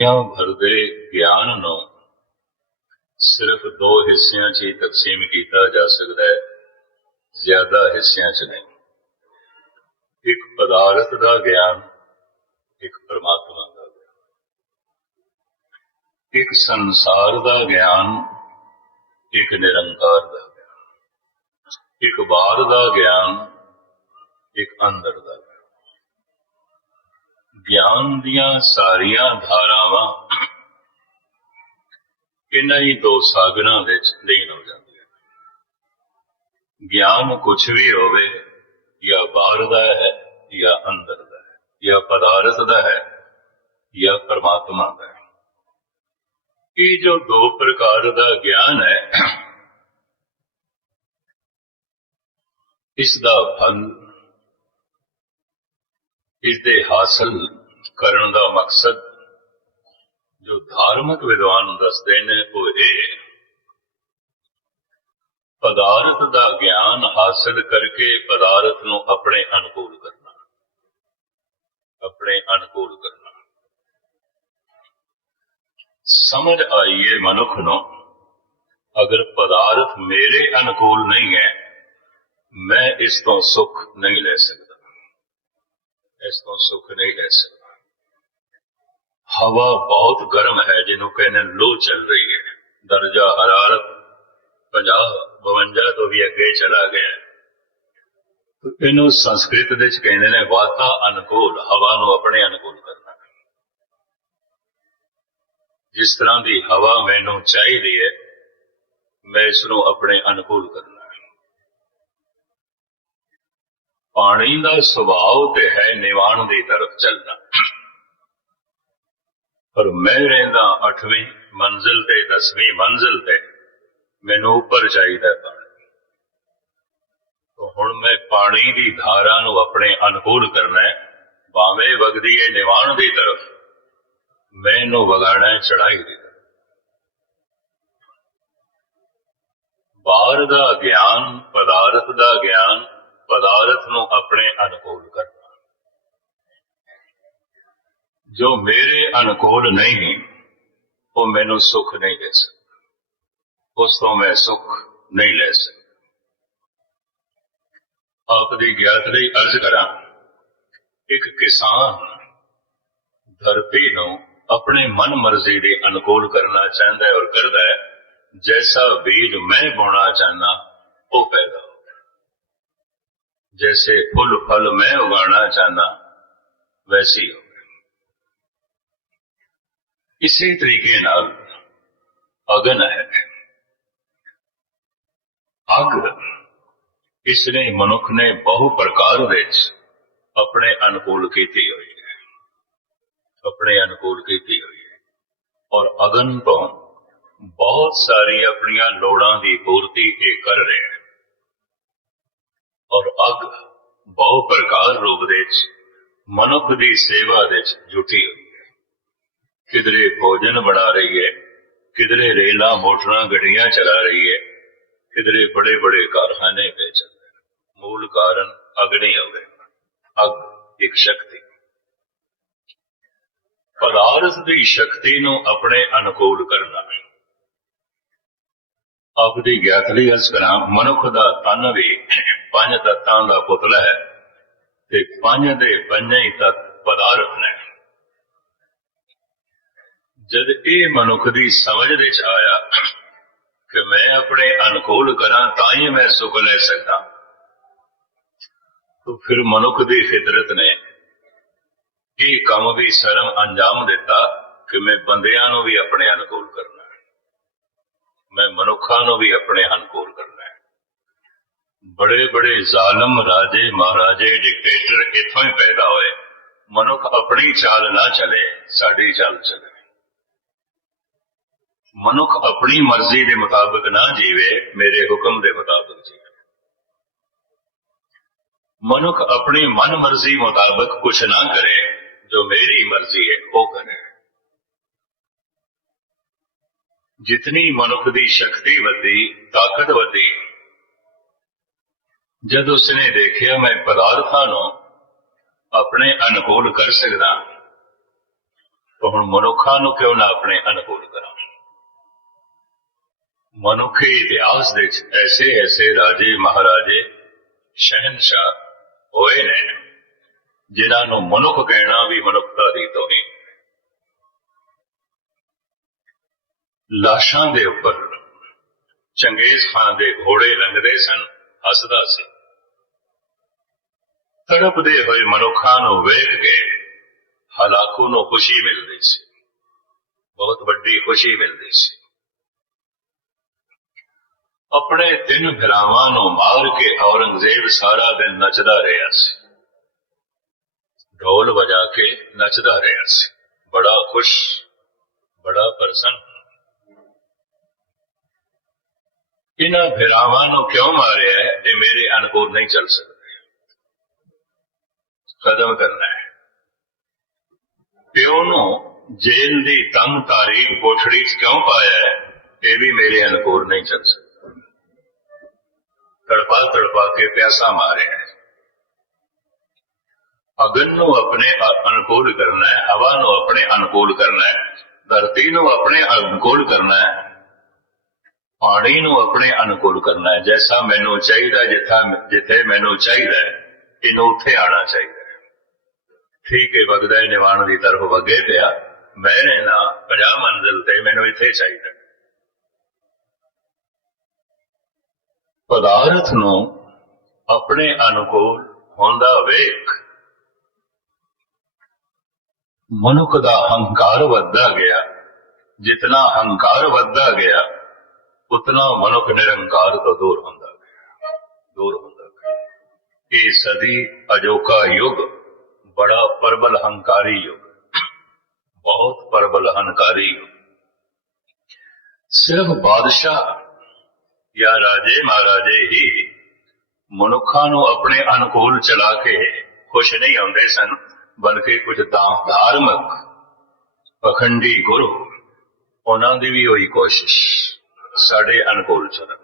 ਦੁਨੀਆ ਭਰ ਦੇ ਗਿਆਨ ਨੂੰ ਸਿਰਫ ਦੋ ਹਿੱਸਿਆਂ 'ਚ ਹੀ ਤਕਸੀਮ ਕੀਤਾ ਜਾ ਸਕਦਾ ਹੈ, ਜ਼ਿਆਦਾ ਹਿੱਸਿਆਂ 'ਚ ਨਹੀਂ। ਇੱਕ ਪਦਾਰਥ ਦਾ ਗਿਆਨ, ਇੱਕ ਪਰਮਾਤਮਾ ਦਾ ਗਿਆਨ। ਇੱਕ ਸੰਸਾਰ ਦਾ ਗਿਆਨ, ਇੱਕ ਨਿਰੰਕਾਰ ਦਾ ਗਿਆਨ। ਇੱਕ ਬਾਹਰ ਦਾ ਗਿਆਨ, ਇੱਕ ਅੰਦਰ ਦਾ ਗਿਆਨ। ਗਿਆਨ ਦੀਆਂ ਸਾਰੀਆਂ ਧਾਰਾਵਾਂ ਇਹਨਾਂ ਹੀ ਦੋ ਸਾਗਰਾਂ ਵਿੱਚ ਲੀਨ ਹੋ ਜਾਂਦੀਆਂ। ਗਿਆਨ ਕੁਛ ਵੀ ਹੋਵੇ, ਜਾਂ ਬਾਹਰ ਦਾ ਹੈ ਜਾਂ ਅੰਦਰ ਦਾ ਹੈ, ਜਾਂ ਪਦਾਰਥ ਦਾ ਹੈ ਜਾਂ ਪਰਮਾਤਮਾ ਦਾ ਹੈ। ਇਹ ਜੋ ਦੋ ਪ੍ਰਕਾਰ ਦਾ ਗਿਆਨ ਹੈ, ਇਸ ਦਾ ਫਲ, ਇਸ ਦੇ ਹਾਸਲ ਕਰਨ ਦਾ ਮਕਸਦ ਜੋ ਧਾਰਮਿਕ ਵਿਦਵਾਨ ਦੱਸਦੇ ਨੇ ਉਹ ਇਹ, ਪਦਾਰਥ ਦਾ ਗਿਆਨ ਹਾਸਲ ਕਰਕੇ ਪਦਾਰਥ ਨੂੰ ਆਪਣੇ ਅਨੁਕੂਲ ਕਰਨਾ, ਆਪਣੇ ਅਨੁਕੂਲ ਕਰਨਾ। ਸਮਝ ਆਈਏ ਮਨੁੱਖ ਨੂੰ, ਅਗਰ ਪਦਾਰਥ ਮੇਰੇ ਅਨੁਕੂਲ ਨਹੀਂ ਹੈ, ਮੈਂ ਇਸ ਤੋਂ ਸੁੱਖ ਨਹੀਂ ਲੈ ਸਕਦਾ, ਇਸ ਤੋਂ ਸੁੱਖ ਨਹੀਂ ਲੈ ਸਕਦਾ। ਹਵਾ ਬਹੁਤ ਗਰਮ ਹੈ, ਜਿਹਨੂੰ ਕਹਿੰਦੇ ਲੋ ਚੱਲ ਰਹੀ ਹੈ, ਦਰਜਾ ਹਰਾਰਤ 50-52 ਤੋਂ ਵੀ ਅੱਗੇ ਚਲਾ ਗਿਆ। ਇਹਨੂੰ ਸੰਸਕ੍ਰਿਤ ਵਿੱਚ ਕਹਿੰਦੇ ਨੇ ਵਾਤਾ ਅਨੁਕੂਲ, ਹਵਾ ਨੂੰ ਆਪਣੇ ਅਨੁਕੂਲ ਕਰਨਾ। ਜਿਸ ਤਰ੍ਹਾਂ ਦੀ ਹਵਾ ਮੈਨੂੰ ਚਾਹੀਦੀ ਹੈ, ਮੈਂ ਇਸ ਨੂੰ ਆਪਣੇ ਅਨੁਕੂਲ ਕਰਨਾ। ਪਾਣੀ ਦਾ ਸੁਭਾਅ ਤੇ ਹੈ ਨਿਵਾਣ ਦੀ ਤਰਫ ਚੱਲਣਾ, ਪਰ ਮੈਂ ਰਹਿੰਦਾ 8ਵੀਂ ਮੰਜ਼ਿਲ ਤੇ 10ਵੀਂ ਮੰਜ਼ਿਲ ਤੇ, ਮੈਨੂੰ ਉੱਪਰ ਚਾਹੀਦਾ ਪਾਣੀ। ਤਾਂ ਹੁਣ ਮੈਂ ਪਾਣੀ ਦੀ ਧਾਰਾ ਨੂੰ ਆਪਣੇ ਅਨੁਕੂਲ ਕਰਨਾ ਹੈ, ਭਾਵੇਂ ਵਗਦੀ ਹੈ ਨਿਵਾਣ ਦੀ ਤਰਫ, ਮੈਨੂੰ ਵਗਾਣਾ ਹੈ ਚੜਾਈ ਦੀ ਤਰਫ। ਬਾਹਰ ਦਾ ਗਿਆਨ, ਪਦਾਰਥ ਦਾ ਗਿਆਨ, ਪਦਾਰਥ ਨੂੰ ਆਪਣੇ ਅਨੁਕੂਲ ਕਰਨਾ। ਜੋ ਮੇਰੇ ਅਨੁਕੂਲ ਨਹੀਂ, ਉਹ ਮੈਨੂੰ ਸੁੱਖ ਨਹੀਂ ਦੇ ਸਕਦਾ, ਉਸ ਤੋਂ ਮੈਂ ਸੁੱਖ ਨਹੀਂ ਲੈ ਸਕਦਾ। ਆਪ ਦੀ ਗਿਆਤ ਲਈ ਅਰਜ਼ ਕਰਾਂ, ਇੱਕ ਕਿਸਾਨ ਧਰਤੀ ਨੂੰ ਆਪਣੇ ਮਨ ਮਰਜ਼ੀ ਦੇ ਅਨੁਕੂਲ ਕਰਨਾ ਚਾਹੁੰਦਾ ਹੈ ਔਰ ਕਰਦਾ ਹੈ। ਜੈਸਾ ਬੀਜ ਮੈਂ ਬੋਣਾ ਚਾਹਨਾ ਉਹ ਪੈਦਾ ਹੋ, जैसे फूल फल मैं उगाना चाहना वैसी हो। इसी तरीके नाल अगन है, अग इसने मनुख ने बहु प्रकार विच अपने अनुकूल की हुई है, अपने अनुकूल की हुई है। और अगन तो बहुत सारी अपनियां लोड़ां दी पूर्ति ये कर रहे हैं। और अग बहु प्रकार रूप विच मनुख की सेवा विच जुटी हुई है। किधरे भोजन बना रही है, किधरे रेला मोटरां गड्डियां चला रही है, किधरे बड़े बड़े कारखाने पे चल रहे हैं। मूल कारण अग्नि होवे, अग एक शक्ति। पदार्थ की शक्ति नूं अपने अनुकूल करना है। आपकी ज्ञात लई अर्ज करां, मनुख दा तन भी 5 तत्तां दा पुतला है ते 5 दे 5 ही तत्त पदार्थ ने। जद ये मनुख की समझ विच आया कि मैं अपने अनुकूल करा तां ही मैं सुख ले सकता, तो फिर मनुख की फितरत ने ये काम भी शर्म अंजाम दिता कि मैं बंदियां नूं भी अपने अनुकूल करना, मैं मनुखा नूं भी अपने अनुकूल करना है। बड़े बड़े जालम राजे महाराजे डिक्टेटर इत्थों ही पैदा होए। मनुख अपनी चाल ना चले, साडी चाल चले। मनुख अपनी मर्जी के मुताबिक ना जीवे, मेरे हुक्म के मुताबिक जीवे। मनुख अपनी मन मर्जी मुताबिक कुछ ना करे, जो मेरी मर्जी है वो करे। जितनी मनुख की शक्ति वधी, ताकत वधी, जब उसने देखिया मैं पदार्थां नूं अपने अनुकूल कर सकदा, तो हुण मनुखां नूं क्यों ना अपने अनुकूल करा। मनुखी इतिहास दे ऐसे ऐसे राजे महाराजे शहनशाह होए ने जिन्हां नूं मनुख कहना भी मनुखता दी तौहीन। लाशां दे उपर चंगेज खान दे घोड़े लंघदे सन, हसदा सी। तड़पदे होए मनुखां नूं वेख के हलाकू नूं खुशी मिलदी सी, बहुत वड्डी खुशी मिलदी सी। अपने 3 भरावां नूं मार के औरंगजेब सारा दिन नचदा रहा सी, ढोल बजा के नचदा रहा सी, बड़ा खुश, बड़ा प्रसन्न। इन्हां भरावां नूं क्यों मारिया है, ये मेरे अनुकूल नहीं चल सकते, खत्म करना है। प्यो नूं जेल दी तंग तारीख कोठड़ी च क्यों पाया है, ये भी मेरे अनुकूल नहीं चल सकता। तड़पा तड़पा के प्यासा मारिया है। अगन नूं अपने अनुकूल करना है, हवा नूं अपने अनुकूल करना है, धरती नूं अपने अनुकूल करना है, पानी नूं अपने अनुकूल करना है। जैसा मैनू चाहिए, जिथे मैनू चाहिए इनू उत्थे आना चाहिए। ठीक है, वगदा निवाण की तरफ वगे पिया, मैं रहना 50 मंजिल ते, मैनू इत्थे चाहिए। पदार्थ नूं अपने अनुकूल होंदा वेख मनुख दा हंकार वधदा गया। जितना हंकार वधदा गया उतना मनुख निरंकार तो दूर होंदा गया, दूर होंदा गया। ये सदी अजोका युग बड़ा प्रबल हंकारी युग, बहुत प्रबल हंकारी युग। सिर्फ बादशाह या राजे महाराजे ही मनुखा नूं अपने अनुकूल चला के खुश नहीं होंदे सन, बल्कि कुछ धार्मिक पखंडी गुरु उन्हां दी भी होई कोशिश साडे अनुकूल चलन,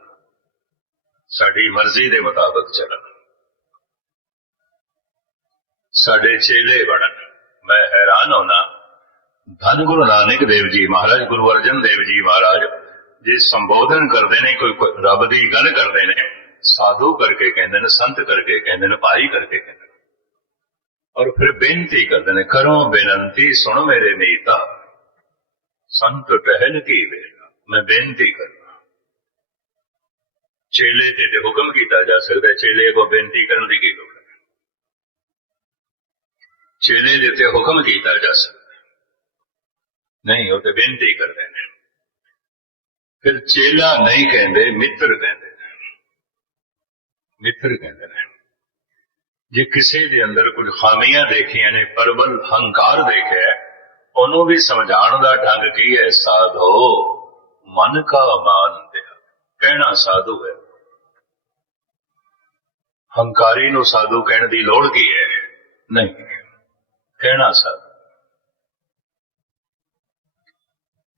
साडी मर्जी दे मुताबिक चलन, साडे चेले बनन। मैं हैरान होना, धन गुरु नानक देव जी महाराज, गुरु अर्जन देव जी महाराज जे संबोधन करते हैं, कोई रब की गल करते हैं, साधु करके कहते हैं, संत करके कहते हैं, भाई करके कहते हैं, और फिर बेनती करते हैं, करो बेनती सुन मेरे मीता, संत टहल की वेला, मैं बेनती करना। चेले ते हुक्म किया जा सकता है, चेले को बेनती करने की लोड़ है, चेले देते हुक्म किया जा सकता है, नहीं वो तो बेनती करते हैं। फिर चेला नहीं कहते, मित्र कहते हैं, मित्र कहते हैं। जे किसी के अंदर कुछ खामियां देखिया ने, प्रबल हंकार देखे, उन्होंने भी समझाने का ढंग की है, साधो मन का मान दिया, कहना साधु है। हंकारी नूं साधु कहने की लोड़ की है, नहीं, कहना साधु।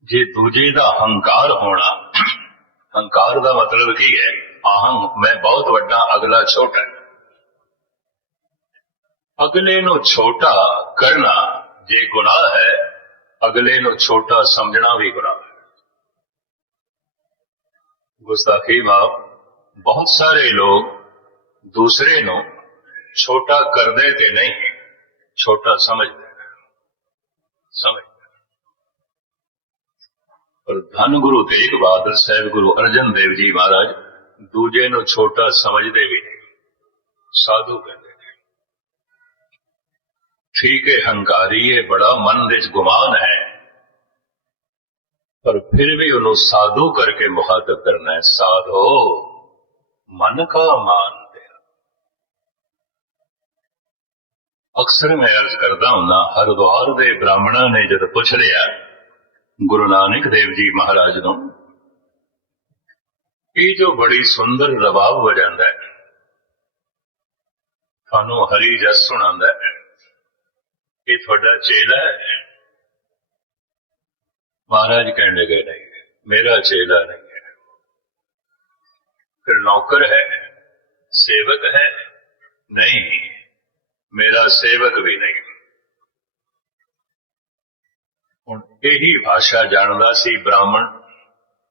जे दूजे का हंकार होना, हंकार का मतलब की है, अहं मैं बहुत वड्डा, अगला छोटा है। अगले नूं छोटा करना जे गुनाह है, अगले नूं छोटा समझना भी गुनाह है। गुस्ताखी माफ, बहुत सारे लोग दूसरे नूं छोटा करदे ते नहीं, छोटा समझते समझते। पर धन गुरु तेग बहादुर साहब, गुरु अर्जन देव जी महाराज दूजे नूं छोटा समझते भी नहीं, साधु कहते हैं। ठीक है, हंकारी है, बड़ा मन विच गुमान है, पर फिर भी उन्होंने साधु करके मुखातब करना है। साधो मन का मान दिया। अक्सर मैं अर्ज करता हूं, हरिद्वार दे ब्राह्मणा ने जब पूछ लिया गुरु नानक देव जी महाराज नूं, ये जो बड़ी सुंदर रबाब वजांदा है, थानू हरी जस सुनांदा है, ये थोड़ा चेला है? महाराज कहने लगे, नहीं, मेरा चेला नहीं है। फिर नौकर है, सेवक है? नहीं, मेरा सेवक भी नहीं। ਹੁਣ ਇਹੀ ਭਾਸ਼ਾ ਜਾਣਦਾ ਸੀ ਬ੍ਰਾਹਮਣ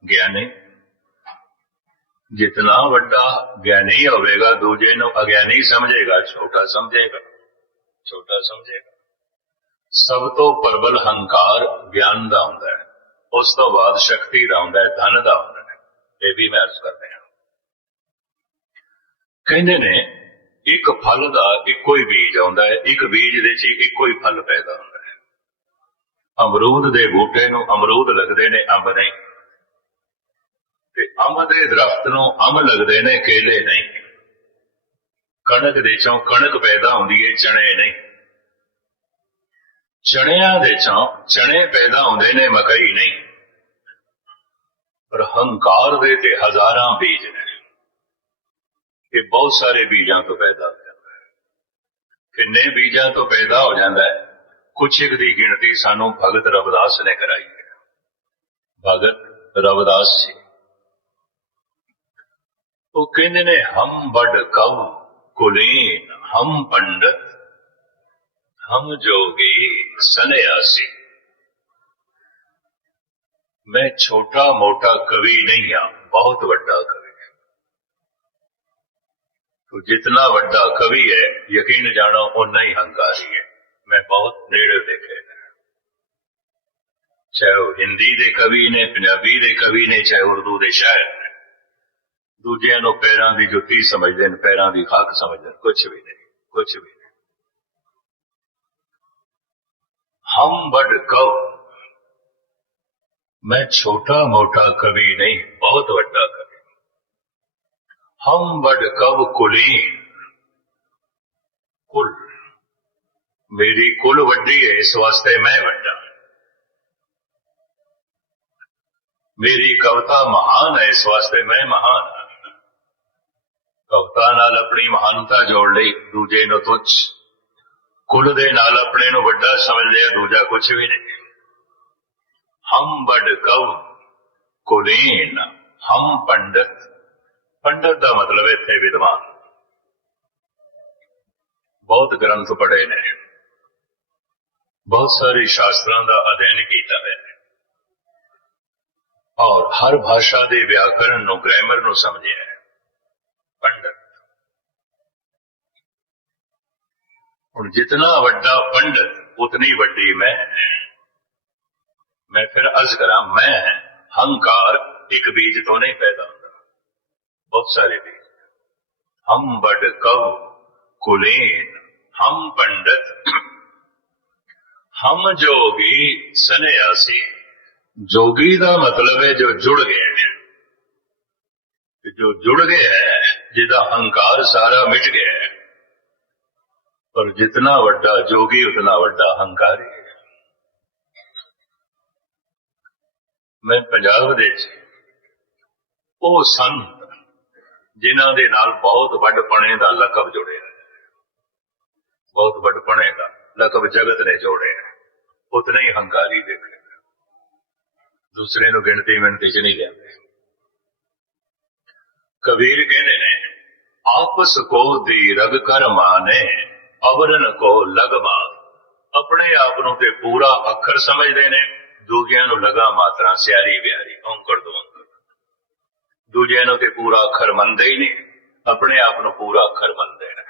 ਗਿਆਨੀ। ਜਿਤਨਾ ਵੱਡਾ ਗਿਆਨੀ ਹੋਵੇਗਾ ਦੂਜੇ ਨੂੰ ਅਗਿਆਨੀ ਸਮਝੇਗਾ, ਛੋਟਾ ਸਮਝੇਗਾ, ਛੋਟਾ ਸਮਝੇਗਾ। ਸਭ ਤੋਂ ਪ੍ਰਬਲ ਹੰਕਾਰ ਗਿਆਨ ਦਾ ਹੁੰਦਾ ਹੈ, ਉਸ ਤੋਂ ਬਾਅਦ ਸ਼ਕਤੀ ਦਾ ਹੁੰਦਾ ਹੈ, ਧਨ ਦਾ ਹੁੰਦਾ ਹੈ। ਇਹ ਵੀ ਮੈਂ ਅਰਜ਼ ਕਰਦੇ ਹਾਂ। ਕਹਿੰਦੇ ਨੇ ਇੱਕ ਫਲ ਦਾ ਇੱਕੋ ਹੀ ਬੀਜ ਆਉਂਦਾ ਹੈ, ਇੱਕ ਬੀਜ ਦੇ 'ਚ ਇੱਕੋ ਹੀ ਫਲ ਪੈਦਾ ਹੁੰਦਾ ਹੈ। ਅਮਰੂਦ ਦੇ ਬੂਟੇ ਨੂੰ ਅਮਰੂਦ ਲੱਗਦੇ ਨੇ, ਅੰਬ ਨਹੀਂ। ਤੇ ਅੰਬ ਦੇ ਦਰਖਤ ਨੂੰ ਅੰਬ ਲੱਗਦੇ ਨੇ, ਕੇਲੇ ਨਹੀਂ। ਕਣਕ ਦੇ ਚੋਂ ਕਣਕ ਪੈਦਾ ਹੁੰਦੀ ਹੈ, ਚਣੇ ਨਹੀਂ। ਚਣਿਆਂ ਦੇ ਚੋਂ ਚਣੇ ਪੈਦਾ ਹੁੰਦੇ ਨੇ, ਮਕਈ ਨਹੀਂ। ਪਰ ਹੰਕਾਰ ਦੇ ਤੇ ਹਜ਼ਾਰਾਂ ਬੀਜ ਨੇ। ਇਹ ਬਹੁਤ ਸਾਰੇ ਬੀਜਾਂ ਤੋਂ ਪੈਦਾ ਹੋ ਜਾਂਦਾ ਹੈ। ਕਿੰਨੇ ਬੀਜਾਂ ਤੋਂ ਪੈਦਾ ਹੋ ਜਾਂਦਾ ਹੈ? ਕੁਛ ਇੱਕ ਦੀ ਗਿਣਤੀ ਸਾਨੂੰ ਭਗਤ ਰਵਿਦਾਸ ਨੇ ਕਰਾਈ ਹੈ। ਭਗਤ ਰਵਿਦਾਸ ਜੀ ਉਹ ਕਹਿੰਦੇ ਨੇ, ਹਮ ਬੜ ਕਉ ਕੁਲੀਨ ਹਮ ਪੰਡਤ ਹਮ ਜੋਗੀ ਸੰਨਿਆਸੀ। ਮੈਂ ਛੋਟਾ ਮੋਟਾ ਕਵੀ ਨਹੀਂ ਹਾਂ, ਬਹੁਤ ਵੱਡਾ ਕਵੀ। तो जितना ਵੱਡਾ कवि है यकीन जानो उतना ही हंकारी है। मैं बहुत नेड़े देखे, चाहे वो हिंदी दे कवि ने, पंजाबी दे कवि ने, चाहे उर्दू दे शायर ने। दूजिया नूं पैरां दी जुत्ती समझदे ने, पैरां दी खाक समझदे ने। कुछ भी नहीं, कुछ भी नहीं। हम बड़ कव, मैं छोटा मोटा कवि नहीं, बहुत ਵੱਡਾ कवि। हम बड़ कव कुलीन, कुल मेरी कुल वड्डी है, इस वास्ते मैं वड्डा। मेरी कविता महान है, इस वास्ते मैं महान। कविता नाल अपनी महानता जोड़ ली, दूजे नूं तुच्छ। कुल दे नाल अपने नूं वड्डा समझ लिया, दूजा कुछ भी नहीं। हम बड़ कव कुलीन हम पंडित। पंडित का मतलब इत्थे विद्वान। बहुत ग्रंथ पढ़े ने, बहुत सारे शास्त्रों का अध्ययन किया है और हर भाषा के व्याकरण नूं, ग्रामर नूं समझिया है। पंडित हुण जितना वड्डा पंडित उतनी वड्डी मैं फिर अर्ज करा, मैं हंकार एक बीज तो नहीं पैदा होता, बहुत सारे बीज। हम बड़ कव कुलीन हम पंडित हम जोगी सन्यासी। जोगी का मतलब है जो जुड़ गया है, जो जुड़ गया है, जिसका हंकार सारा मिट गया है। और जितना वड्डा जोगी उतना वड्डा हंकारी है। मैं पंजाब दे वो संत जिन्हां दे नाल बहुत वड्डपणे दा लकब जुड़े, बहुत वड्डपणे दा लकब जगत ने जोड़े, उतने ही हंकारी देखे। दूसरे नूं गिणती मिणती च नहीं लियाते। कबीर कहते ने, आपस को दी रग कर माने अवरन को लग मार। अपने आप नूं ते पूरा अखर समझते ने, दूजियां नूं लगा मात्रा सियारी ब्यारी औंकड़ दो औंकड़। दूजियां नूं ते पूरा अखर मनदे ही नहीं, अपने आप नूं पूरा अखर मनदे ने।